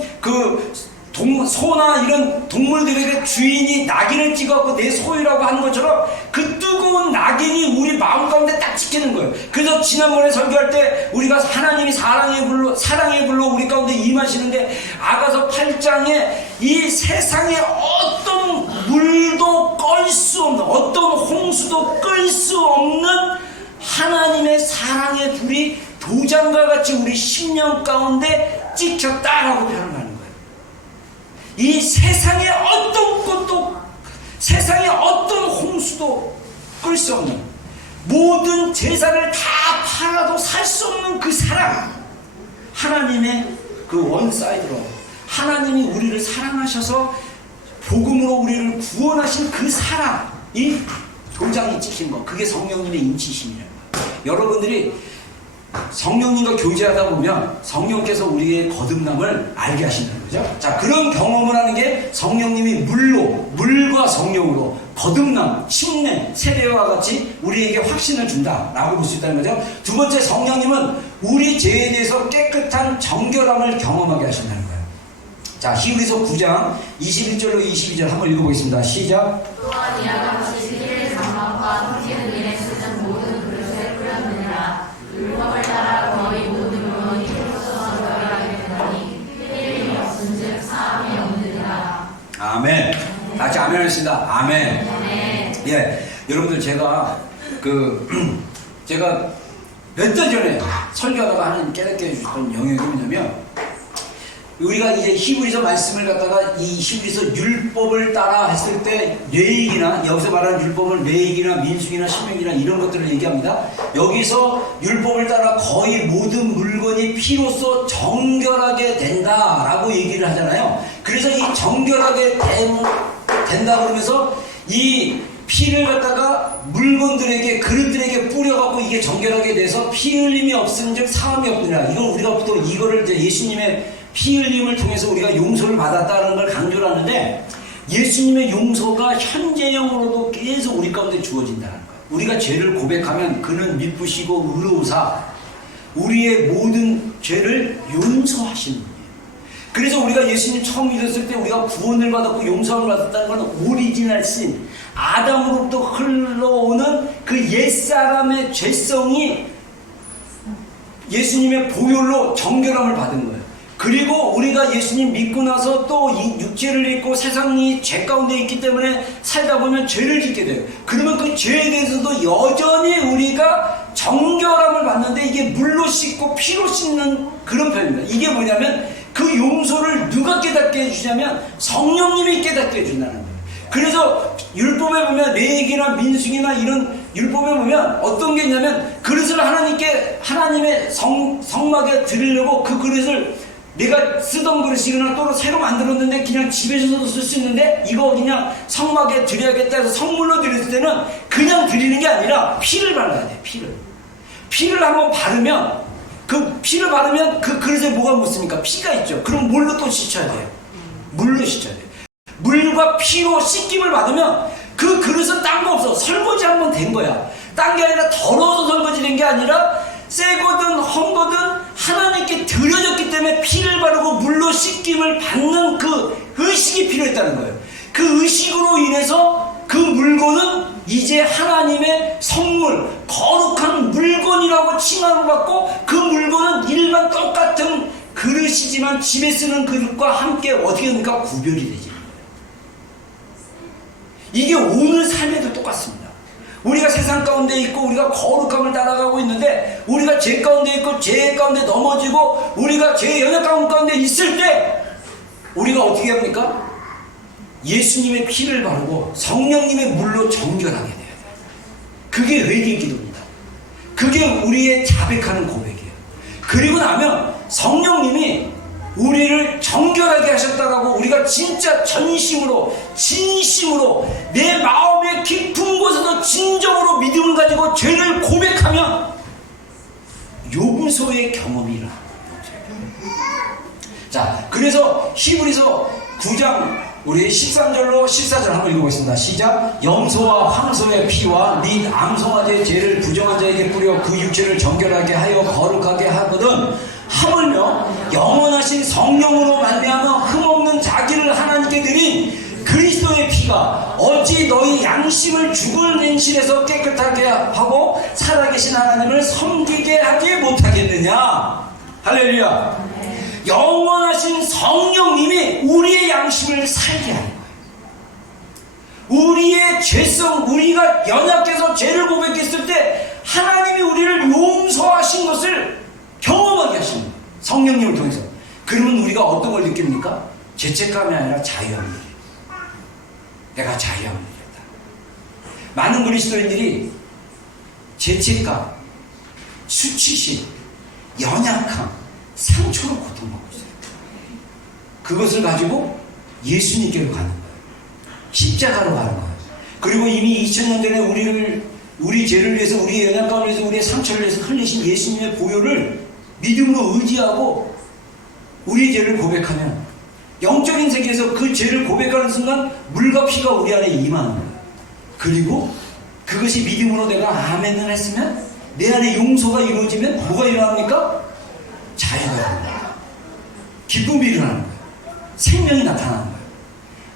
소나 이런 동물들에게 주인이 낙인을 찍어갖고 내 소유라고 하는 것처럼 그 뜨거운 낙인이 우리 마음 가운데 딱 찍히는 거예요. 그래서 지난번에 설교할 때 우리가 하나님이 사랑의 불로 우리 가운데 임하시는데 아가서 8장에 이 세상에 어떤 물도 끌 수 없는, 어떤 홍수도 끌 수 없는 하나님의 사랑의 불이 도장과 같이 우리 심령 가운데 찍혔다라고 표현하는 거예요. 이 세상의 어떤 것도, 세상의 어떤 홍수도 끌 수 없는, 모든 재산을 다 팔아도 살 수 없는 그 사랑, 하나님의 그 원사이드로 하나님이 우리를 사랑하셔서 복음으로 우리를 구원하신 그 사랑이 도장이 찍힌 거, 그게 성령님의 인치심이라는 거예요. 여러분들이 성령님과 교제하다 보면 성령께서 우리의 거듭남을 알게 하신다는 거죠. 자, 그런 경험을 하는 게 성령님이 물과 성령으로 거듭남, 침례, 세례와 같이 우리에게 확신을 준다라고 볼 수 있다는 거죠. 두 번째, 성령님은 우리 죄에 대해서 깨끗한 정결함을 경험하게 하신다는 거예요. 자, 히브리서 9장 21절로 22절 한번 읽어보겠습니다. 시작. 또한 이와 같이 진리의 장막과 통치는 일에 쓰는 모든 그릇에 뿌렸느니라. 율법을 따라 거의 모든 물건이 피로써 정결하게 되더니 흘림이 없은즉 사함이 없느니라. 아멘. 다시 아멘 하겠습니다. 아멘. 아멘. 예, 여러분들 제가 제가 몇 달 전에 설교하다가 하나님 깨닫게 해주셨던 영역이 뭐냐면, 우리가 이제 히브리서 말씀을 갖다가 이 히브리서 율법을 따라 했을 때 레위기나, 여기서 말하는 율법은 레위기나 민수기나 신명기나 이런 것들을 얘기합니다. 여기서 율법을 따라 거의 모든 물건이 피로써 정결하게 된다라고 얘기를 하잖아요. 그래서 이 정결하게 된다 그러면서 이 피를 갖다가 물건들에게, 그릇들에게 뿌려갖고 이게 정결하게 돼서 피 흘림이 없은즉 사함이 없느니라. 이건 우리가 또 이거를 이제 예수님의 피 흘림을 통해서 우리가 용서를 받았다는 걸 강조를 하는데, 예수님의 용서가 현재형으로도 계속 우리 가운데 주어진다는 거예요. 우리가 죄를 고백하면 그는 미쁘시고 의로우사 우리의 모든 죄를 용서하시는 분이에요. 그래서 우리가 예수님 처음 믿었을 때 우리가 구원을 받았고 용서를 받았다는 건 오리지널 신, 아담으로부터 흘러오는 그 옛사람의 죄성이 예수님의 보혈로 정결함을 받은 거예요. 그리고 우리가 예수님 믿고 나서 또 이 육체를 입고 세상이 죄 가운데 있기 때문에 살다 보면 죄를 짓게 돼요. 그러면 그 죄에 대해서도 여전히 우리가 정결함을 받는데, 이게 물로 씻고 피로 씻는 그런 편입니다. 이게 뭐냐면 그 용서를 누가 깨닫게 해주냐면 성령님이 깨닫게 해준다는 거예요. 그래서 율법에 보면 레위기나 민수기나 이런 율법에 보면 어떤 게 있냐면, 그릇을 하나님의 성막에 드리려고 그 그릇을 내가 쓰던 그릇이거나 또는 새로 만들었는데 그냥 집에서도 쓸 수 있는데 이거 그냥 성막에 드려야겠다 해서 성물로 드릴 때는 그냥 드리는 게 아니라 피를 발라야 돼. 피를 한번 바르면 그 피를 바르면 그 그릇에 뭐가 묻습니까? 피가 있죠. 그럼 뭘로 또 씻어야 돼요? 물로 씻어야 돼요. 물과 피로 씻김을 받으면 그 그릇은 딴 거 없어. 설거지 한번 된 거야. 딴 게 아니라 더러워서 설거지 된 게 아니라 새거든 헝거든 하나님께 드려졌기 때문에 피를 바르고 물로 씻김을 받는 그 의식이 필요했다는 거예요. 그 의식으로 인해서 그 물건은 이제 하나님의 선물, 거룩한 물건이라고 칭함을 받고 그 물건은 일반 똑같은 그릇이지만 집에 쓰는 그릇과 함께 어떻게 됩니까? 구별이 되지. 이게 오늘 삶에도 똑같습니다. 우리가 세상 가운데 있고 우리가 거룩함을 따라가고 있는데 우리가 죄 가운데 있고 죄 가운데 넘어지고 우리가 죄의 연약함 가운데 있을 때 우리가 어떻게 합니까? 예수님의 피를 바르고 성령님의 물로 정결하게 돼야 돼요. 그게 회개 기도입니다. 그게 우리의 자백하는 고백이에요. 그리고 나면 성령님이 우리를 정결하게 하셨다라고 우리가 진짜 전심으로 진심으로 내 마음의 깊은 곳에서 진정으로 믿음을 가지고 죄를 고백하면 용서의 경험이 일어나요. 자, 그래서 히브리서 9장 우리 13절로 14절 한번 읽어보겠습니다. 시작. 염소와 황소의 피와 및 암송아지의 죄를 부정한 자에게 뿌려 그 육체를 정결하게 하여 거룩하게 하거든 하물며 영원하신 성령으로 말미암아 흠없는 자기를 하나님께 드린 그리스도의 피가 어찌 너희 양심을 죽을 냉실에서 깨끗하게 하고 살아계신 하나님을 섬기게 하지 못하겠느냐. 할렐루야. 영원하신 성령님이 우리의 양심을 살게 하는 거예요. 우리의 죄성, 우리가 연약해서 죄를 고백했을 때 하나님이 우리를 용서하신 것을 경험하게 하시는 거예요. 성령님을 통해서. 그러면 우리가 어떤 걸 느낍니까? 죄책감이 아니라 자유함을 느껴요. 내가 자유함을 느꼈다. 많은 그리스도인들이 죄책감, 수치심, 연약함, 상처로 고통받고 있어요. 그것을 가지고 예수님께로 가는 거예요. 십자가로 가는 거예요. 그리고 이미 2000년 전에 우리 죄를 위해서, 우리의 연약감을 위해서, 우리의 상처를 위해서 흘리신 예수님의 보혈을 믿음으로 의지하고 우리의 죄를 고백하면 영적인 세계에서 그 죄를 고백하는 순간 물과 피가 우리 안에 임하는 거예요. 그리고 그것이 믿음으로 내가 아멘을 했으면 내 안에 용서가 이루어지면 뭐가 일어납니까? 자유가 일어납니다. 기쁨이 일어나는 거예요. 생명이 나타나는 거예요.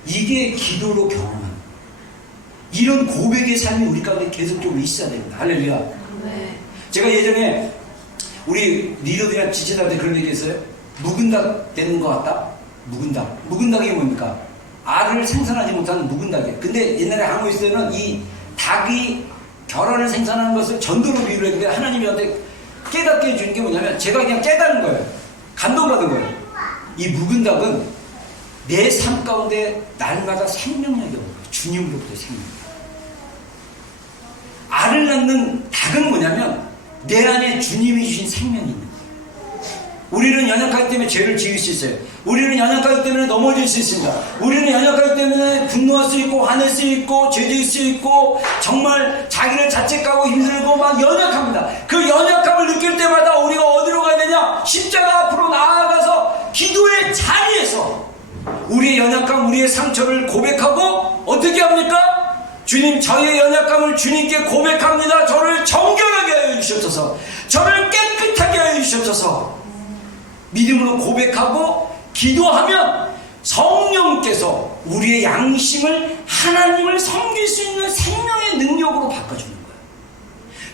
이게 기도로 경험하는 거예요. 이런 고백의 삶이 우리 가운데 계속적으로 있어야 됩니다. 할렐루야. 네. 제가 예전에 우리 리더들이랑 지체자한테 그런 얘기 했어요. 묵은 닭 되는 것 같다? 묵은 닭. 묵은 닭이 뭡니까? 알을 생산하지 못하는 묵은 닭이에요. 근데 옛날에 한국에 있을 때는 이 닭이 결혼을 생산하는 것을 전도로 비유를 했는데 하나님이 저한테 깨닫게 해주는 게 뭐냐면 제가 그냥 깨닫는 거예요. 감동받은 거예요. 이 묵은 닭은 내 삶 가운데 날마다 생명력이 오는 거예요. 주님으로부터 생명력. 알을 낳는 닭은 뭐냐면 내 안에 주님이 주신 생명이 있는 거예요. 우리는 연약하기 때문에 죄를 지을 수 있어요. 우리는 연약하기 때문에 넘어질 수 있습니다. 우리는 연약하기 때문에 분노할 수 있고 화낼 수 있고 죄질 수 있고 정말 자기를 자책하고 힘들고 막 연약합니다. 그 연약함을 느낄 때마다 우리가 어디로 가야 되냐? 십자가 앞으로 나아가서 기도의 자리에서 우리의 연약함, 우리의 상처를 고백하고 어떻게 합니까? 주님, 저의 연약함을 주님께 고백합니다. 저를 정결하게 하여 주시옵소서. 저를 깨끗하게 하여 주시옵소서. 믿음으로 고백하고 기도하면 성령께서 우리의 양심을 하나님을 섬길 수 있는 생명의 능력으로 바꿔주는 거예요.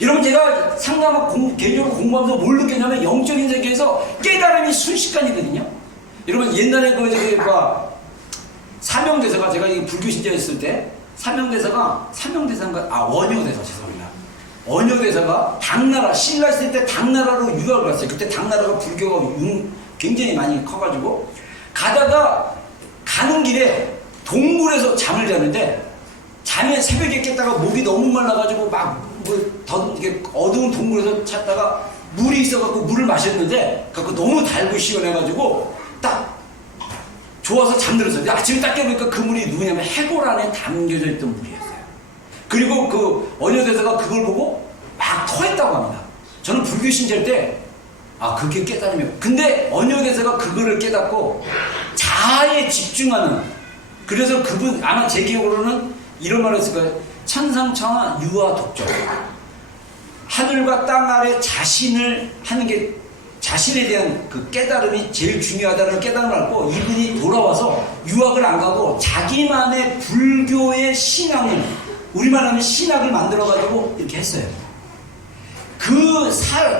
여러분, 제가 상담하고 개인적으로 공부하면서 뭘 느꼈냐면 영적인 세계에서 깨달음이 순식간이거든요. 여러분, 옛날에 사명대사가 제가 불교 신자였을 때 원효대사 죄송합니다. 원효대사가 당나라 신라 있을 때 당나라로 유학을 갔어요. 그때 당나라가 불교가 굉장히 많이 커가지고 가다가 가는 길에 동굴에서 잠을 자는데 잠에 새벽에 깼다가 목이 너무 말라가지고 이렇게 어두운 동굴에서 찾다가 물이 있어갖고 물을 마셨는데 너무 달고 시원해가지고 딱 좋아서 잠들었어요. 아침에 딱 깨보니까 그 물이 누구냐면 해골 안에 담겨져 있던 물이었어요. 그리고 그 원효대사가 그걸 보고 막 토했다고 합니다. 저는 불교 신자일 때 그게 깨달으면. 근데 언역에서가 그거를 깨닫고 자아에 집중하는. 그래서 그분 아마 제 기억으로는 이런 말을 했을 거예요. 천상천하 유아 독적. 하늘과 땅 아래 자신을 하는 게 자신에 대한 그 깨달음이 제일 중요하다는 깨달음을 알고 이분이 돌아와서 유학을 안 가고 자기만의 불교의 신앙을 우리말 하면 신학을 만들어가지고 이렇게 했어요. 그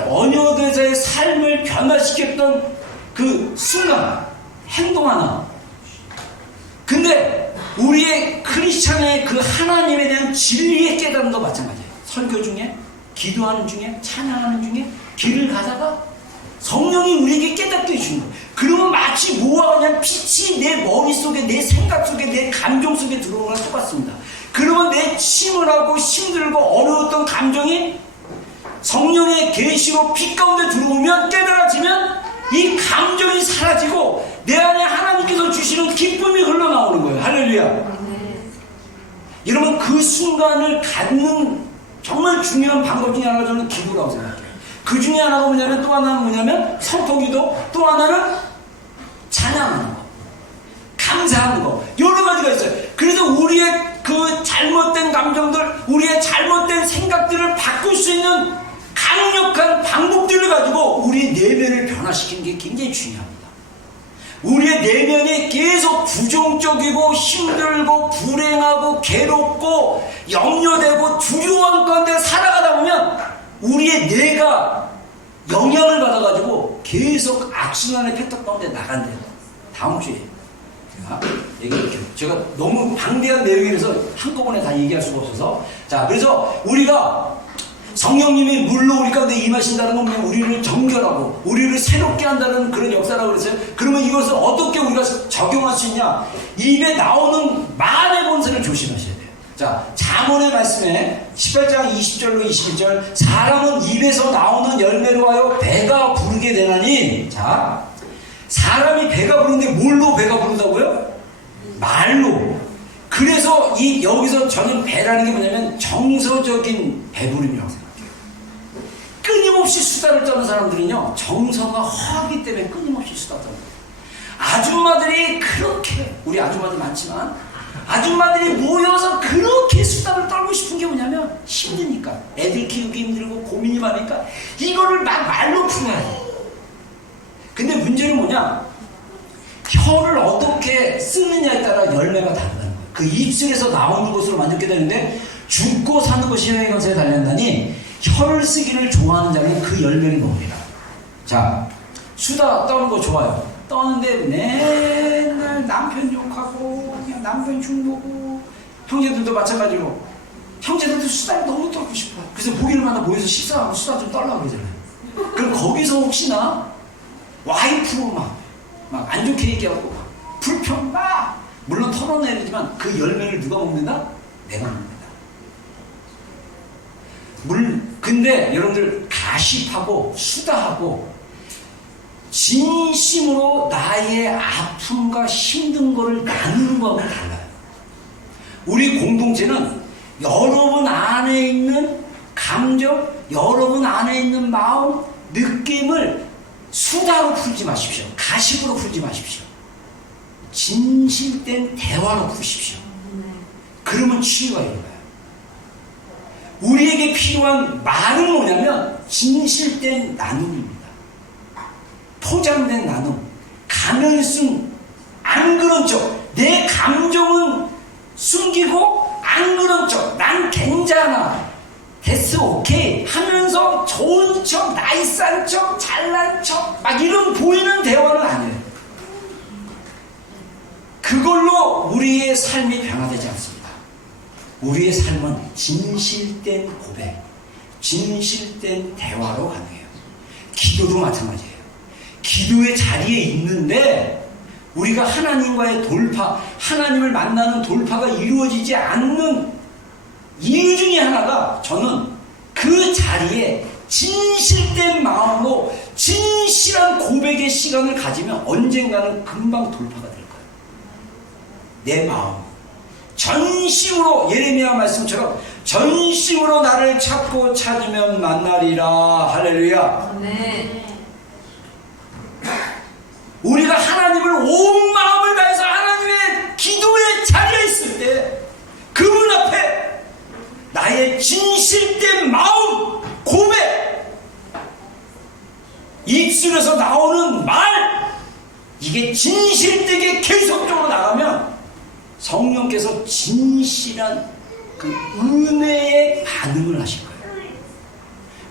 언어대사의 삶을 변화시켰던 그 순간 행동 하나. 근데 우리의 크리스찬의 그 하나님에 대한 진리의 깨달음도 마찬가지예요. 설교 중에, 기도하는 중에, 찬양하는 중에 길을 가다가 성령이 우리에게 깨닫게 해주는 거예요. 그러면 마치 뭐와 그냥 빛이 내 머릿속에, 내 생각 속에, 내 감정 속에 들어오는 거랑 똑같습니다. 그러면 내 침울하고 힘들고 어려웠던 감정이 성령의 계시로 빛 가운데 들어오면 깨달아지면 이 감정이 사라지고 내 안에 하나님께서 주시는 기쁨이 흘러나오는 거예요. 할렐루야. 여러분 그 순간을 갖는 정말 중요한 방법 중에 하나가 저는 기도라고 생각해요. 그 중에 하나가 뭐냐면 또 하나는 뭐냐면 선포기도, 또 하나는 찬양하는 거, 감사하는 거, 여러 가지가 있어요. 그래서 우리의 그 잘못된 감정들, 우리의 잘못된 생각들을 바꿀 수 있는 강력한 방법들을 가지고 우리의 내면을 변화시키는 게 굉장히 중요합니다. 우리의 내면이 계속 부정적이고 힘들고 불행하고 괴롭고 염려되고 두려운 가운데 살아가다 보면 우리의 뇌가 영향을 받아가지고 계속 악순환의 패턴 가운데 나간대요. 다음 주에 얘기할게요. 제가 너무 방대한 내용이라서 한꺼번에 다 얘기할 수가 없어서. 자, 그래서 우리가 성령님이 물로 우리 가운데 임하신다는 건 그냥 우리를 정결하고 우리를 새롭게 한다는 그런 역사라고 그랬어요. 그러면 이것을 어떻게 우리가 적용할 수 있냐? 입에 나오는 말의 본세를 조심하셔야 돼요. 자, 잠언의 말씀에 18장 20절로 21절, 사람은 입에서 나오는 열매로 하여 배가 부르게 되나니. 자, 사람이 배가 부르는데 뭘로 배가 부른다고요? 말로. 그래서 여기서 저는 배라는 게 뭐냐면 정서적인 배부름이라고 생각해요. 끊임없이 수다를 떠는 사람들은요, 정서가 허하기 때문에 끊임없이 수다 떠는 거예요. 아줌마들이 그렇게, 우리 아줌마들 많지만 아줌마들이 모여서 그렇게 수다를 떨고 싶은 게 뭐냐면 힘드니까, 애들 키우기 힘들고 고민이 많으니까 이거를 막 말로 풀어야 돼. 근데 문제는 뭐냐, 혀를 어떻게 쓰느냐에 따라 열매가 다르다는 거예요. 그 입술에서 나오는 것으로 만들게 되는데, 죽고 사는 것이 혀의 건세에 달렸나니 혀를 쓰기를 좋아하는 자는 그 열매를 먹으리라. 자, 수다 떠는 거 좋아요. 떠는데 맨날 남편 욕하고 그냥 남편 흉보고, 형제들도 마찬가지로 형제들도 수다를 너무 떨고 싶어요. 그래서 목요일마다 모여서 식사하고 수다 좀 떨려고 그러잖아요. 그럼 거기서 혹시나 와이프로 막 안 좋게 얘기하고 불평 막, 물론 털어내야 되지만 그 열매를 누가 먹는다? 내가 먹는다. 근데 여러분들 가십하고 수다하고 진심으로 나의 아픔과 힘든 거를 나누는 거하고는 달라요. 우리 공동체는 여러분 안에 있는 감정, 여러분 안에 있는 마음, 느낌을 수다로 풀지 마십시오. 가십으로 풀지 마십시오. 진실된 대화로 푸십시오. 그러면 치유가 일어나요. 우리에게 필요한 말은 뭐냐면 진실된 나눔입니다. 포장된 나눔, 가면 쓴 안 그런 척, 내 감정은 숨기고 안 그런 척, 난 괜찮아, 됐어, 오케이 하면서 좋은 척, 나이스한 척, 잘난 척 막 이런 보이는 대화는 아니에요. 그걸로 우리의 삶이 변화되지 않습니다. 우리의 삶은 진실된 고백, 진실된 대화로 가능해요. 기도도 마찬가지예요. 기도의 자리에 있는데 우리가 하나님과의 돌파, 하나님을 만나는 돌파가 이루어지지 않는 이유 중에 하나가, 저는 그 자리에 진실된 마음으로 진실한 고백의 시간을 가지면 언젠가는 금방 돌파가 될 거예요. 내 마음 전심으로, 예레미야 말씀처럼 전심으로 나를 찾고 찾으면 만나리라. 할렐루야. 네. 온 마음을 다해서 하나님의 기도의 자리에 있을 때 그분 앞에 나의 진실된 마음, 고백, 입술에서 나오는 말, 이게 진실되게 계속적으로 나가면 성령께서 진실한 그 은혜의 반응을 하실 거예요.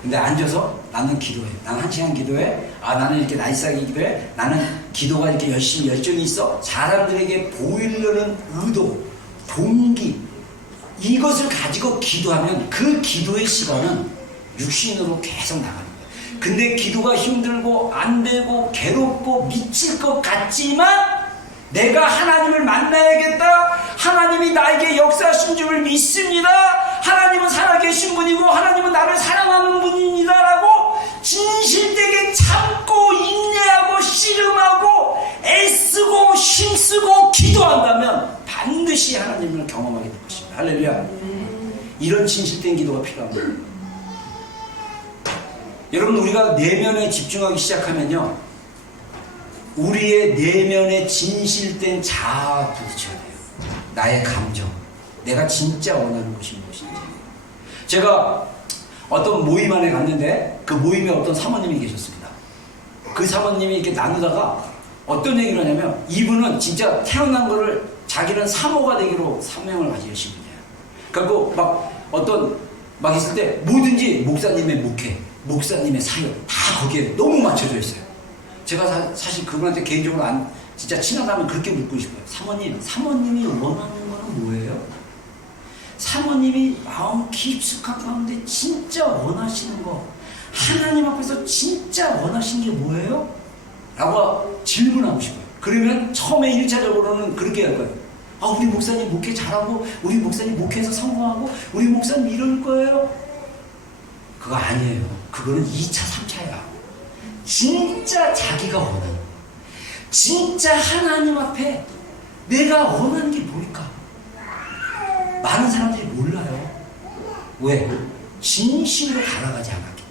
근데 앉아서 나는 기도해. 나는 1시간 기도해. 나는 이렇게 나이스하게 기도해. 나는 기도가 이렇게 열심히 열정이 있어. 사람들에게 보이려는 의도, 동기, 이것을 가지고 기도하면 그 기도의 시간은 육신으로 계속 나가는 거예요. 근데 기도가 힘들고 안 되고 괴롭고 미칠 것 같지만 내가 하나님을 만나야겠다. 하나님이 나에게 역사하신 줄을 믿습니다. 하나님은 살아계신 분이고 하나님은 나를 사랑하는 분입니다 라고 진실되게 참고 인내하고 씨름하고 애쓰고 힘쓰고 기도한다면 반드시 하나님을 경험하게 될 것입니다. 할렐루야. 이런 진실된 기도가 필요합니다. 여러분, 우리가 내면에 집중하기 시작하면요, 우리의 내면에 진실된 자아와 부딪혀야 돼요. 나의 감정, 내가 진짜 원하는 것이 무엇인지. 제가 어떤 모임 안에 갔는데 그 모임에 어떤 사모님이 계셨습니다. 그 사모님이 이렇게 나누다가 어떤 얘기를 하냐면, 이분은 진짜 태어난 거를 자기는 사모가 되기로 사명을 가지신 분이에요. 그리고 막 있을 때 뭐든지 목사님의 목회, 목사님의 사역 다 거기에 너무 맞춰져 있어요. 제가 사실 그분한테 개인적으로 진짜 친하다면 그렇게 묻고 싶어요. 사모님이 원하는 거는 뭐예요? 사모님이 마음 깊숙한 가운데 진짜 원하시는 거, 하나님 앞에서 진짜 원하시는 게 뭐예요? 라고 질문하고 싶어요. 그러면 처음에 1차적으로는 그렇게 할 거예요. 우리 목사님 목회 잘하고, 우리 목사님 목회에서 성공하고, 우리 목사님 이럴 거예요? 그거 아니에요. 그거는 2차, 3차야. 진짜 자기가 원하는, 진짜 하나님 앞에 내가 원하는 게 뭘까? 많은 사람들이 몰라요. 왜? 진심으로 달아가지 않았기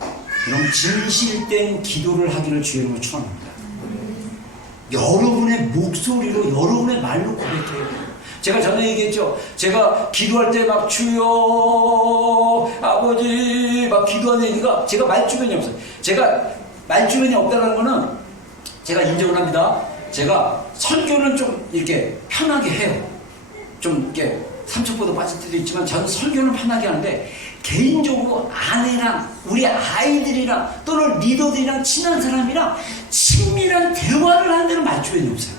때문에. 그럼 진실된 기도를 하기를 주의 이름으로 축원합니다. 여러분의 목소리로, 여러분의 말로 고백해요. 제가 전에 얘기했죠. 제가 기도할 때 막 주여 아버지 막 기도하는 얘기가, 제가 말주변이 없어요. 제가 말주변이 없다는 거는 제가 인정을 합니다. 제가 설교는 좀 이렇게 편하게 해요. 좀 이렇게 삼척보도 빠질 때도 있지만 저는 설교는 편하게 하는데, 개인적으로 아내랑 우리 아이들이랑 또는 리더들이랑 친한 사람이랑 친밀한 대화를 하는 데는 말주변이 없어요.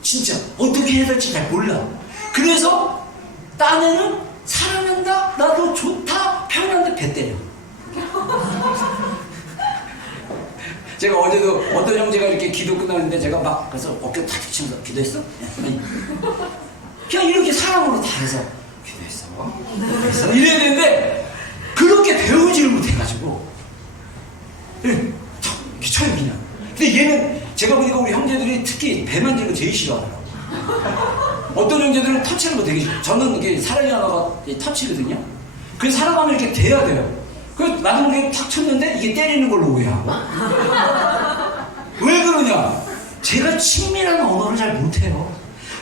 진짜 어떻게 해야 될지 잘 몰라. 그래서 딴에는 사랑한다, 나도 좋다, 편한데 배 때려. 제가 어제도 어떤 형제가 이렇게 기도 끝나는데 제가 막 그래서 어깨 탁 치면서 기도했어? 그냥 이렇게 사랑으로 다 해서 기도했어. 이래야 되는데 그렇게 배우지를 못해가지고 이렇게 쳐요 그냥. 근데 얘는 제가 보니까 우리 형제들이 특히 배 만지는 거 제일 싫어하더라고. 어떤 형제들은 터치하는 거 되게 싫어. 저는 이게 사랑이 하나가 터치거든요. 그래서 사랑하면 이렇게 돼야 돼요. 그래서 나도 모르게 탁 쳤는데 이게 때리는 걸로 오해하고. 왜 그러냐? 제가 친밀한 언어를 잘 못해요.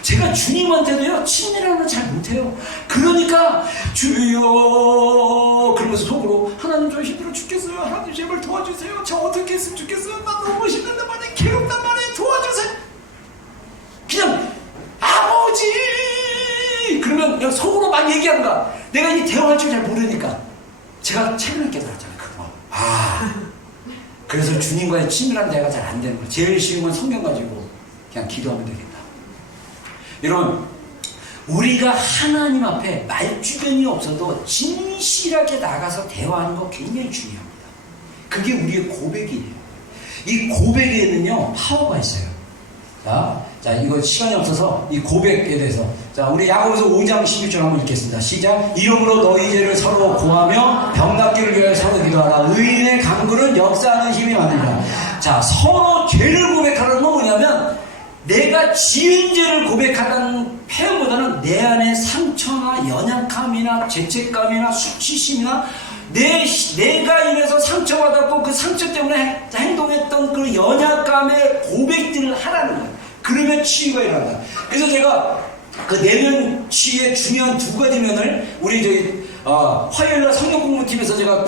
제가 주님한테도요, 친밀한 언어를 잘 못해요. 그러니까 주여 그러면서 속으로 하나님 저 힘들어 죽겠어요. 하나님 제발 도와주세요. 저 어떻게 했으면 좋겠어요. 나 너무 힘든단 말이에요. 괴롭단 말이에요. 도와주세요. 그냥 아버지 그러면 그냥 속으로 막 얘기하는 거야. 내가 이 대화할 줄 잘 모르니까. 제가 최근에 깨달았잖아요. 그거. 그래서 주님과의 친밀한 대화가 잘 안 되는 거예요. 제일 쉬운 건 성경 가지고 그냥 기도하면 되겠다. 여러분, 우리가 하나님 앞에 말주변이 없어도 진실하게 나가서 대화하는 거 굉장히 중요합니다. 그게 우리의 고백이에요. 이 고백에는요 파워가 있어요. 자, 이거 시간이 없어서 이 고백에 대해서, 자, 우리 야고보서 5장 16절 한번 읽겠습니다. 시작. 이러므로 너희 죄를 서로 고하며 병 낫기를 위하여 서로 기도하라. 의인의 간구는 역사하는 힘이 많으니라. 자, 서로 죄를 고백하는 건 뭐냐면, 내가 지은 죄를 고백하다는 표현보다는 내 안에 상처나 연약함이나 죄책감이나 수치심이나 내가 인해서 상처받았고 그 상처 때문에 행동했던 그 연약감의 고백들을 하라는 거예요. 그러면 치유가 일어난다. 그래서 제가 그 내면 치유의 중요한 두 가지 면을 우리 저희 화요일날 성경 공부팀에서 제가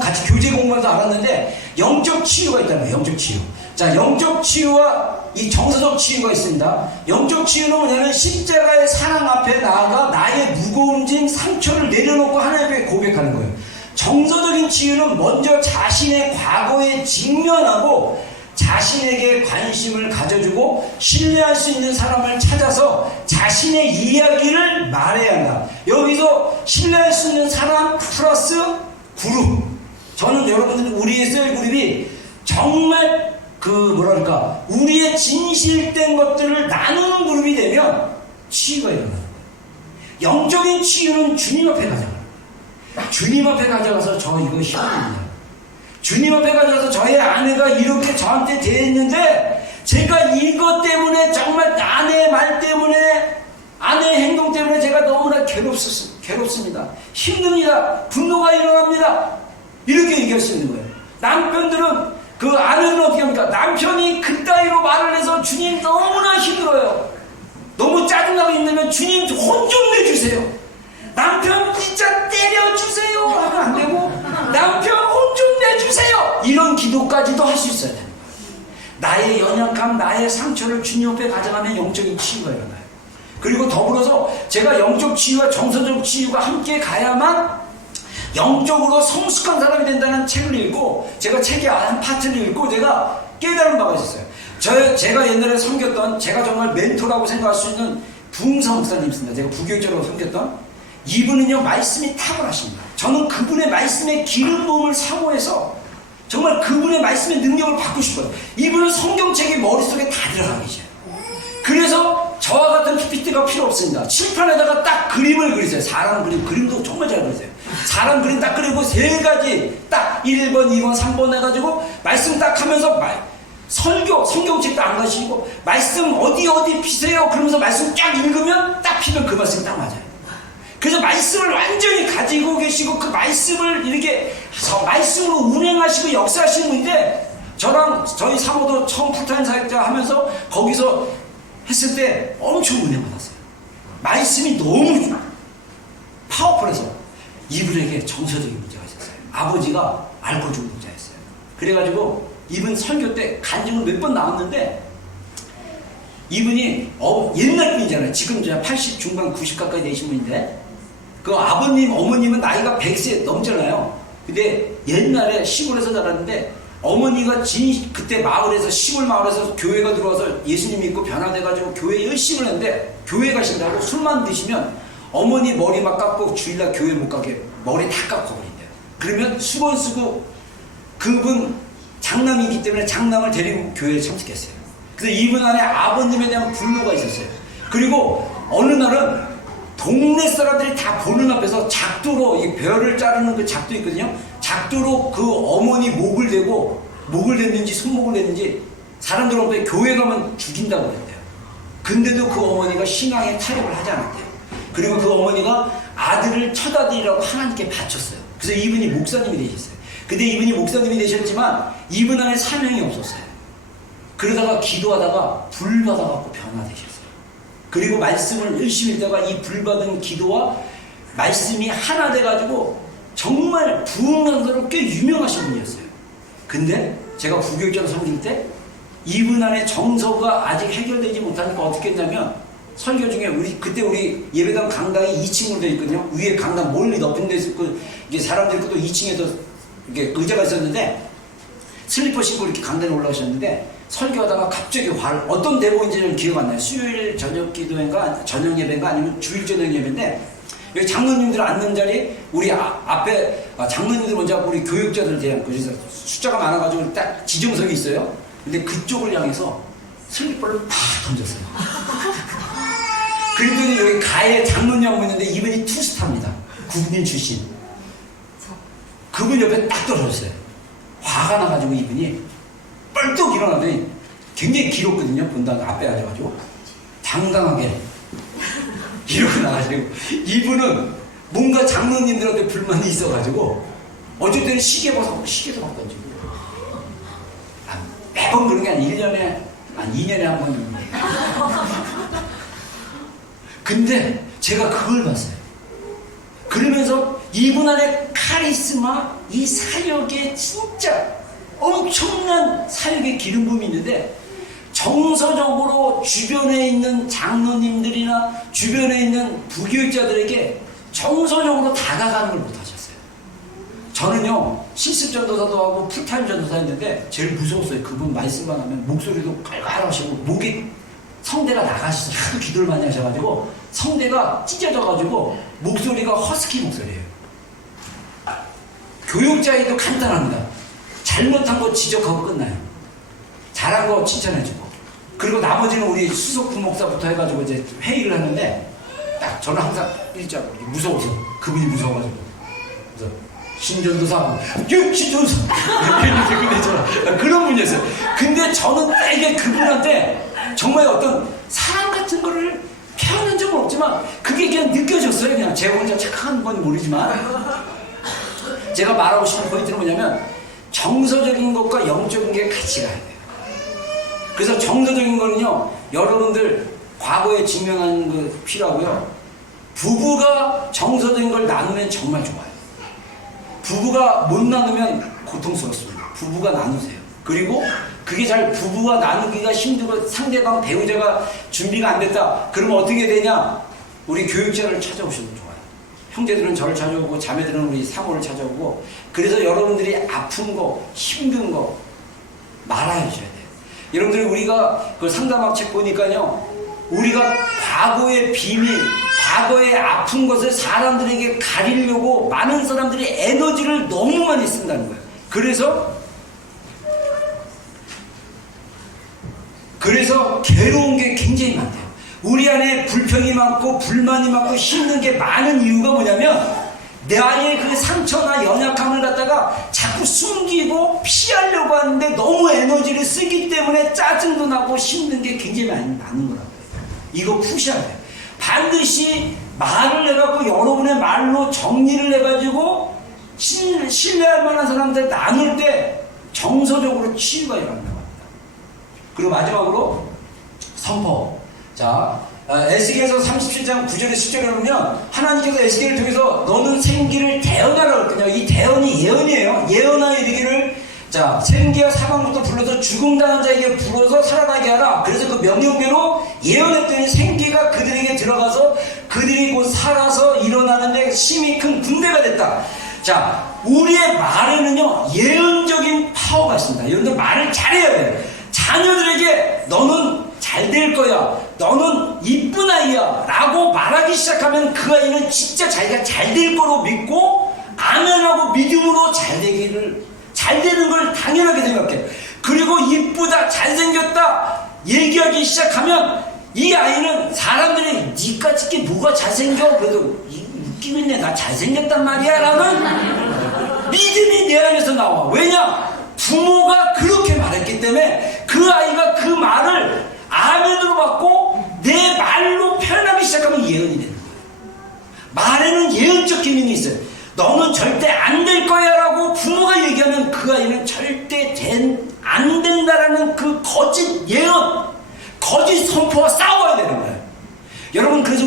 같이 교제 공부하면서 알았는데, 영적 치유가 있다는 거예요. 영적 치유. 자, 영적 치유와 이 정서적 치유가 있습니다. 영적 치유는 뭐냐면 십자가의 사랑 앞에 나아가 나의 무거움진 상처를 내려놓고 하나님 앞에 고백하는 거예요. 정서적인 치유는 먼저 자신의 과거에 직면하고 자신에게 관심을 가져주고 신뢰할 수 있는 사람을 찾아서 자신의 이야기를 말해야 한다. 여기서 신뢰할 수 있는 사람 플러스 그룹. 저는 여러분들 우리의 셀 그룹이 정말 우리의 진실된 것들을 나누는 그룹이 되면 치유가 일어나요. 영적인 치유는 주님 앞에 가잖아요. 주님 앞에 가져가서 저 이거 힘듭니다. 주님 앞에 가져가서 저의 아내가 이렇게 저한테 대했는데 제가 이것 때문에 정말 아내의 말 때문에 아내의 행동 때문에 제가 너무나 괴롭습니다. 힘듭니다. 분노가 일어납니다. 이렇게 얘기할 수 있는 거예요. 남편들은 그 아내는 어떻게 합니까? 남편이 그따위로 말을 해서 주님 너무나 힘들어요. 너무 짜증나고 힘들면 주님 혼 좀 내주세요. 남편 진짜 때려주세요 하면 안 되고 남편 혼 좀 내주세요 이런 기도까지도 할 수 있어야 됩니다. 나의 연약함, 나의 상처를 주님 앞에 가져가면 영적인 치유가 일어나요. 그리고 더불어서 제가 영적 치유와 정서적 치유가 함께 가야만 영적으로 성숙한 사람이 된다는 책을 읽고, 제가 책의 한 파트를 읽고 제가 깨달은 바가 있었어요. 제가 옛날에 섬겼던, 제가 정말 멘토라고 생각할 수 있는 부흥사 목사님 있습니다. 제가 부교육자로 섬겼던 이분은요, 말씀이 탁월하십니다. 저는 그분의 말씀의 기름 부음을 사모해서 정말 그분의 말씀의 능력을 받고 싶어요. 이분은 성경책이 머릿속에 다 들어가 계셔요. 그래서 저와 같은 PPT가 필요 없습니다. 칠판에다가 딱 그림을 그리세요. 사람 그림도 정말 잘 그리세요. 사람 그림 딱 그리고 세 가지 딱 1번, 2번, 3번 해가지고 말씀 딱 하면서 설교, 성경책도 안 가시고 말씀 어디 피세요? 그러면서 말씀 쫙 읽으면 딱 피면 그 말씀이 딱 맞아요. 그래서 말씀을 완전히 가지고 계시고 그 말씀을 이렇게 말씀으로 운행하시고 역사하시는 분인데, 저랑 저희 사모도 처음 풀타임 사역자 하면서 거기서 했을 때 엄청 은혜 받았어요. 말씀이 너무 파워풀해서 이분에게 정서적인 문제가 있었어요. 아버지가 알코올 중독자였어요. 그래가지고 이분 설교 때 간증을 몇 번 나왔는데, 이분이 옛날 분이잖아요. 지금 80 중반 90 가까이 되신 분인데, 그 아버님 어머님은 나이가 100세 넘잖아요. 근데 옛날에 시골에서 자랐는데 어머니가 그때 마을에서, 시골 마을에서 교회가 들어와서 예수님 믿고 변화돼가지고 교회 열심히 했는데, 교회 가신다고 술만 드시면 어머니 머리 막 깎고 주일날 교회 못 가게 머리 다 깎아버린대요. 그러면 수건 쓰고, 그분 장남이기 때문에 장남을 데리고 교회에 참석했어요. 그래서 이분 안에 아버님에 대한 분노가 있었어요. 그리고 어느 날은 동네 사람들이 다 보는 앞에서 작두로, 이 벼를 자르는 그 작두 있거든요. 작두로 그 어머니 목을 댔는지 손목을 댔는지 사람들 앞에 교회 가면 죽인다고 그랬대요. 근데도 그 어머니가 신앙에 타협을 하지 않았대요. 그리고 그 어머니가 아들을 첫아들이라고 하나님께 바쳤어요. 그래서 이분이 목사님이 되셨어요. 근데 이분이 목사님이 되셨지만 이분 안에 사명이 없었어요. 그러다가 기도하다가 불 받아갖고 변화되셨어요. 그리고 말씀을 열심히 읽다가 이 불 받은 기도와 말씀이 하나 돼가지고 정말 부흥강사로 꽤 유명하신 분이었어요. 근데 제가 부교육자로 섬길 때 이분 안에 정서가 아직 해결되지 못하니까 어떻게 했냐면, 설교 중에 그때 우리 예배당 강당이 2층으로 되어 있거든요. 위에 강당 멀리 높은 데 있고, 이게 사람들이 또 2층에도 이게 의자가 있었는데, 슬리퍼 신고 이렇게 강당에 올라가셨는데, 설교하다가 갑자기 어떤 대목인지는 기억 안 나요. 수요일 저녁 기도회인가 저녁 예배인가 아니면 주일 저녁 예배인데, 여기 장로님들 앉는 자리, 우리 앞에 장로님들 먼저 하고 우리 교육자들 대한, 그래서 숫자가 많아가지고 딱 지정석이 있어요. 근데 그쪽을 향해서 슬리퍼를 팍 던졌어요. 그랬더니 여기 가에 장로님 하고 있는데 이분이 투스타입니다. 국민 출신. 그분 옆에 딱 떨어졌어요. 화가 나가지고 이분이 뻘떡 일어나더니, 굉장히 길었거든요. 본당 앞에 앉아가지고 당당하게 이러고 나가시고, 이분은 뭔가 장로님들한테 불만이 있어가지고 어쩔 때는 시계도 막 던지고. 매번 그런 게 아니라 1년에, 2년에 한 번입니다. 근데 제가 그걸 봤어요. 그러면서 이분 안에 카리스마, 이 사역에 진짜 엄청난 사역의 기름 부음이 있는데, 정서적으로 주변에 있는 장로님들이나 주변에 있는 부교육자들에게 정서적으로 다가가는 걸 못하셨어요. 저는요, 실습 전도사도 하고 풀타임 전도사 했는데 제일 무서웠어요. 그분 말씀만 하면 목소리도 깔깔하시고 목이 성대가 나가셔서 하도 기도를 많이 하셔가지고 성대가 찢어져가지고 목소리가 허스키 목소리예요. 교육자에도 간단합니다. 잘못한 거 지적하고 끝나요. 잘한 거 칭찬해주고. 그리고 나머지는 우리 수석 부목사부터 해가지고 이제 회의를 하는데 딱 저는 항상 일자로 무서워서 그분이 무서워가지고 그래서 신전도사 신전도사 그런 분이었어요. 근데 저는 되게 그분한테 정말 어떤 사랑 같은 거를 표현한 적은 없지만 그게 그냥 느껴졌어요. 그냥 제가 혼자 착한 건 모르지만 제가 말하고 싶은 포인트는 뭐냐면 정서적인 것과 영적인 게 같이 가야 돼요. 그래서 정서적인 거는요, 여러분들 과거에 증명하는 거 필요하고요. 부부가 정서적인 걸 나누면 정말 좋아요. 부부가 못 나누면 고통스럽습니다. 부부가 나누세요. 그리고 그게 잘 부부가 나누기가 힘들고 상대방 배우자가 준비가 안 됐다. 그러면 어떻게 되냐? 우리 교육자를 찾아오셔도 좋아요. 형제들은 저를 찾아오고 자매들은 우리 사모를 찾아오고. 그래서 여러분들이 아픈 거, 힘든 거 말아야 해줘야 돼요. 여러분들이 우리가 그 상담학 책 보니까요, 우리가 과거의 비밀, 과거의 아픈 것을 사람들에게 가리려고 많은 사람들이 에너지를 너무 많이 쓴다는 거예요. 그래서 괴로운 게 굉장히 많대요. 우리 안에 불평이 많고 불만이 많고 힘든 게 많은 이유가 뭐냐면 나의 그 상처나 연약함을 갖다가 자꾸 숨기고 피하려고 하는데 너무 에너지를 쓰기 때문에 짜증도 나고 힘든 게 굉장히 많은 거라고요. 이거 푸셔야 돼요. 반드시 말을 해갖고 여러분의 말로 정리를 해가지고 신뢰할 만한 사람들 나눌 때 정서적으로 치유가 일어난다고 합니다. 그리고 마지막으로 선포. 자, 에스겔서 37장 9절에 10절에 보면 하나님께서 에스겔을 통해서 너는 생기를 대언하라고 했거든요. 이 대언이 예언이에요. 예언하여 이르기를 자, 생기와 사망부터 불러서 죽음당한 자에게 불어서 살아나게 하라. 그래서 그 명령대로 예언했더니 생기가 그들에게 들어가서 그들이 곧 살아서 일어나는데 심히 큰 군대가 됐다. 자, 우리의 말에는요 예언적인 파워가 있습니다. 여러분들 말을 잘해야 돼요. 자녀들에게 너는 잘 될 거야, 너는 이쁜 아이야 라고 말하기 시작하면 그 아이는 진짜 자기가 잘 될 거로 믿고 아멘하고 믿음으로 잘 되는 걸 당연하게 생각해. 그리고 이쁘다, 잘생겼다 얘기하기 시작하면 이 아이는 사람들이 니까짓 게 뭐가 잘생겨? 그래도 웃기고 있네, 나 잘생겼단 말이야 라는 믿음이 내 안에서 나와. 왜냐? 부모가 그렇게 말했기 때문에 그 아이가 그 말을 아멘으로 받고 내 말로 표현하기 시작하면 예언이 되는 거예요. 말에는 예언적 기능이 있어요. 너는 절대 안 될 거야 라고 부모가 얘기하면 그 아이는 절대 안 된다라는 그 거짓 예언, 거짓 선포와 싸워야 되는 거예요. 여러분, 그래서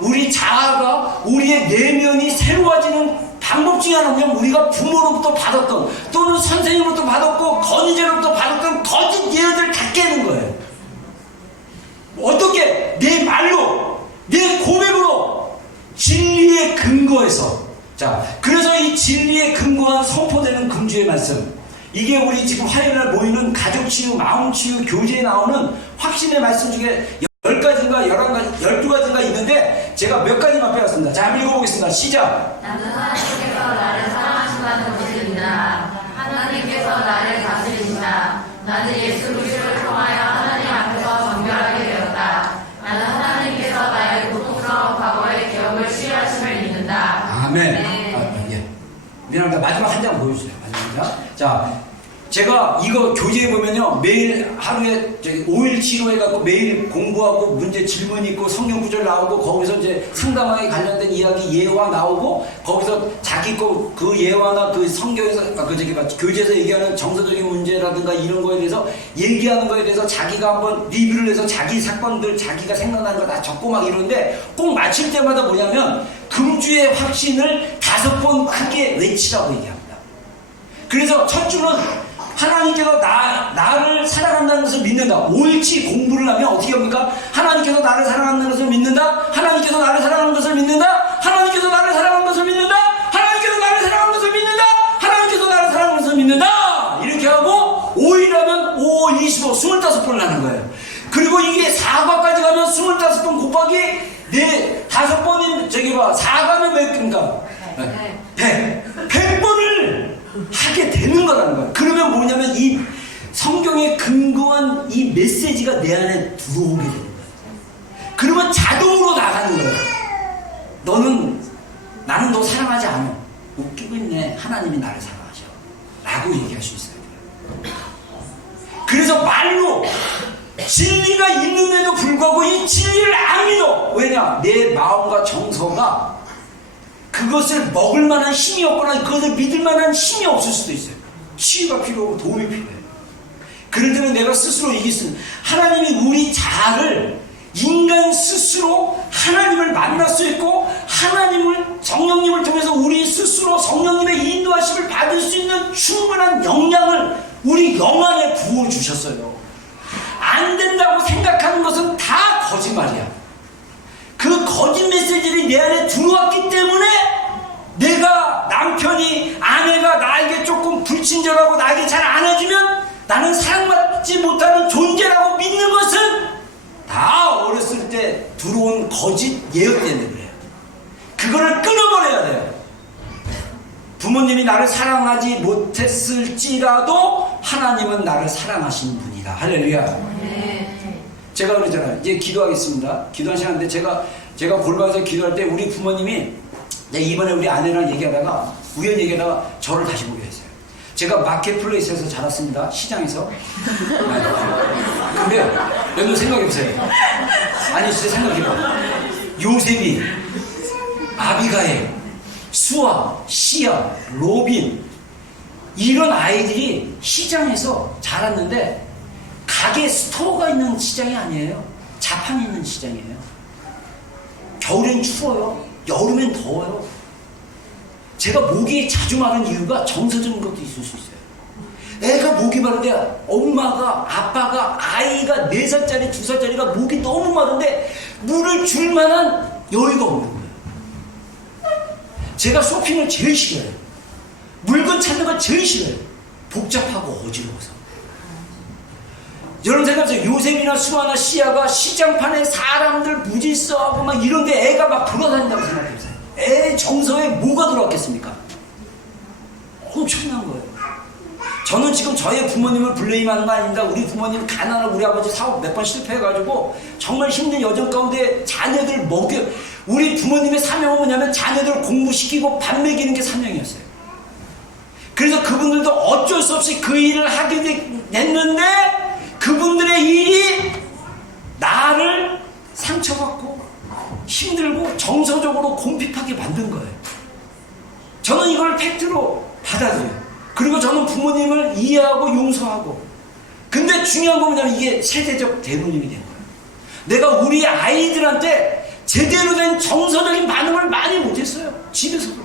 우리 자아가, 우리의 내면이 새로워지는 방법 중에 하나는 우리가 부모로부터 받았던 또는 선생님으로부터 받았고 권위자로부터 받았던 거짓 예언을 다 깨는 거예요. 어떻게? 내 말로, 내 고백으로, 진리의 근거에서. 자, 그래서 이 진리에 근거한 선포되는 금주의 말씀, 이게 우리 지금 화요일날 모이는 가족치유, 마음치유, 교제에 나오는 확신의 말씀 중에 10가지인가 11가지, 12가지가 있는데 제가 몇 가지만 빼왔습니다. 자, 한번 읽어보겠습니다. 시작. 나는 하나님께서 나를 사랑하신다는 것입니다. 하나님께서 나를 다스리신다. 나는 예수 그리스도를 통하여 하나님 앞에서 정결하게 되었다. 나는 하나님께서 나의 고통스러운 과거의 기억을 치유하심을 믿는다. 아멘. 예. 미안합니다. 마지막 한 장 보여주세요. 마지막 한 장. 자, 제가 이거 교재에 보면요, 매일 하루에 5일 치료해갖고 매일 공부하고 문제 질문 있고 성경 구절 나오고 거기서 이제 상담하게 관련된 이야기 예화 나오고 거기서 자기 거 그 예화나 그 성경에서 교재에서 얘기하는 정서적인 문제라든가 이런 거에 대해서 얘기하는 거에 대해서 자기가 한번 리뷰를 해서 자기 사건들 자기가 생각나는 거 다 적고 막 이러는데 꼭 마칠 때마다 뭐냐면 금주의 확신을 5번 크게 외치라고 얘기합니다. 그래서 첫 주는 하나님께서 나를 사랑한다는 것을 믿는다. 5일치 공부를 하면 어떻게 합니까? 하나님께서 나를 사랑한다는 것을 믿는다. 하나님께서 나를 사랑하는 것을 믿는다. 하나님께서 나를 사랑하는 것을 믿는다. 하나님께서 나를 사랑하는 것을 믿는다. 하나님께서 나를 사랑하는 것을 믿는다. 이렇게 하고 5일 하면 5, 25, 25번을 하는 거예요. 그리고 이게 4과까지 가면 25번 곱하기 5번인 4가면 몇 개인가? 100번을 하게 되는 거라는 거예요. 그러면 뭐냐면 이 성경에 근거한 이 메시지가 내 안에 들어오게 되는 거예요. 그러면 자동으로 나가는 거예요. 나는 너 사랑하지 않아. 웃기고 있네. 하나님이 나를 사랑하셔. 라고 얘기할 수 있어요. 그래서 말로 진리가 있는데도 불구하고 이 진리를 안 믿어. 왜냐? 내 마음과 정서가 그것을 먹을 만한 힘이 없거나 그것을 믿을 만한 힘이 없을 수도 있어요. 치유가 필요하고 도움이 필요해요. 그럴 때는 내가 스스로 이길 수 있는, 하나님이 우리 자아를 인간 스스로 하나님을 만날 수 있고 성령님을 통해서 우리 스스로 성령님의 인도하심을 받을 수 있는 충분한 역량을 우리 영 안에 부어주셨어요. 안 된다고 생각하는 것은 다 거짓말이야. 그 거짓 메시지를 내 안에 들어왔기 때문에 내가 남편이 아내가 나에게 조금 불친절하고 나에게 잘 안 해주면 나는 사랑받지 못하는 존재라고 믿는 것은 다 어렸을 때 들어온 거짓 예언 때문에 그래요. 그거를 끊어버려야 돼요. 부모님이 나를 사랑하지 못했을지라도 하나님은 나를 사랑하신 분이다. 할렐루야. 제가 그러잖아요. 이제 기도하겠습니다. 기도한 시간인데 제가 골방에서 기도할 때 우리 부모님이 이번에 우리 아내랑 얘기하다가 우연히 얘기하다가 저를 다시 보게 했어요. 제가 마켓플레이스에서 자랐습니다. 시장에서. 근데 여러분 생각해보세요. 아니 진짜 생각해봐. 요셉이, 아비가일, 수아, 시아, 로빈 이런 아이들이 시장에서 자랐는데 가게 스토어가 있는 시장이 아니에요. 자판이 있는 시장이에요. 겨울엔 추워요. 여름엔 더워요. 제가 목이 자주 마른 이유가 정서적인 것도 있을 수 있어요. 애가 목이 마른데 엄마가 아빠가 아이가 4살짜리 2살짜리가 목이 너무 마른데 물을 줄 만한 여유가 없는 거예요. 제가 쇼핑을 제일 싫어해요. 물건 찾는 걸 제일 싫어해요. 복잡하고 어지러워서. 여러분 생각하세요. 요셉이나 수아나 시아가 시장판에 사람들 무질서하고 막 이런데 애가 막 돌아다닌다고 생각해보세요. 애 정서에 뭐가 들어왔겠습니까? 엄청난 거예요. 저는 지금 저의 부모님을 블레임하는 거 아닙니다. 우리 부모님 가난하고 우리 아버지 사업 몇 번 실패해가지고 정말 힘든 여정 가운데 자녀들 우리 부모님의 사명은 뭐냐면 자녀들 공부시키고 밥 먹이는 게 사명이었어요. 그래서 그분들도 어쩔 수 없이 그 일을 하게 됐는데 그분들의 일이 나를 상처받고 힘들고 정서적으로 곰핍하게 만든 거예요. 저는 이걸 팩트로 받아들여요. 그리고 저는 부모님을 이해하고 용서하고. 근데 중요한 건 뭐냐면 이게 세대적 대문임이 된 거예요. 내가 우리 아이들한테 제대로 된 정서적인 반응을 많이 못했어요. 집에서도.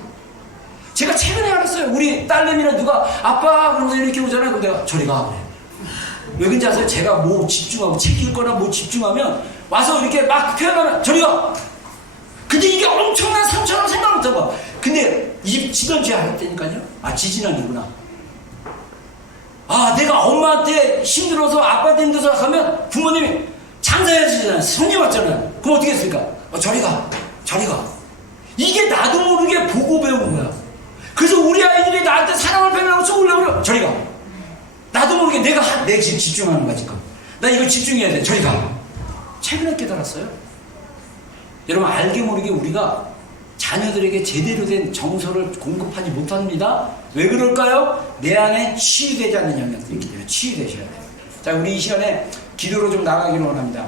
제가 최근에 알았어요. 우리 딸내미나 누가 아빠 그러면서 이렇게 오잖아요. 그럼 내가 저리 가 그래. 왜 그런지 아세요? 제가 뭐 집중하고 책 읽거나 뭐 집중하면 와서 이렇게 막 표현하면 저리 가. 근데 이게 엄청난 상처라고 생각 못 해봐. 근데 입 지던지 알았다니까요. 아 지진환이구나. 아 내가 엄마한테 힘들어서 아빠한테 힘들어서 하면 부모님이 장사해주잖아요. 손님 왔잖아요. 그럼 어떻게 했을까? 저리 가. 저리 가. 이게 나도 모르게 보고 배운 거야. 그래서 우리 아이들이 나한테 사랑을 표현하고 쏘려고 그래. 저리 가. 나도 모르게 내가 지금 집중하는 거야 지금. 나 이걸 집중해야 돼. 저리 가. 최근에 깨달았어요. 여러분 알게 모르게 우리가 자녀들에게 제대로 된 정서를 공급하지 못합니다. 왜 그럴까요? 내 안에 치유되지 않는 영역들이 있기 때문에 치유되셔야 돼요. 자, 우리 이 시간에 기도로 좀 나가기를 원합니다.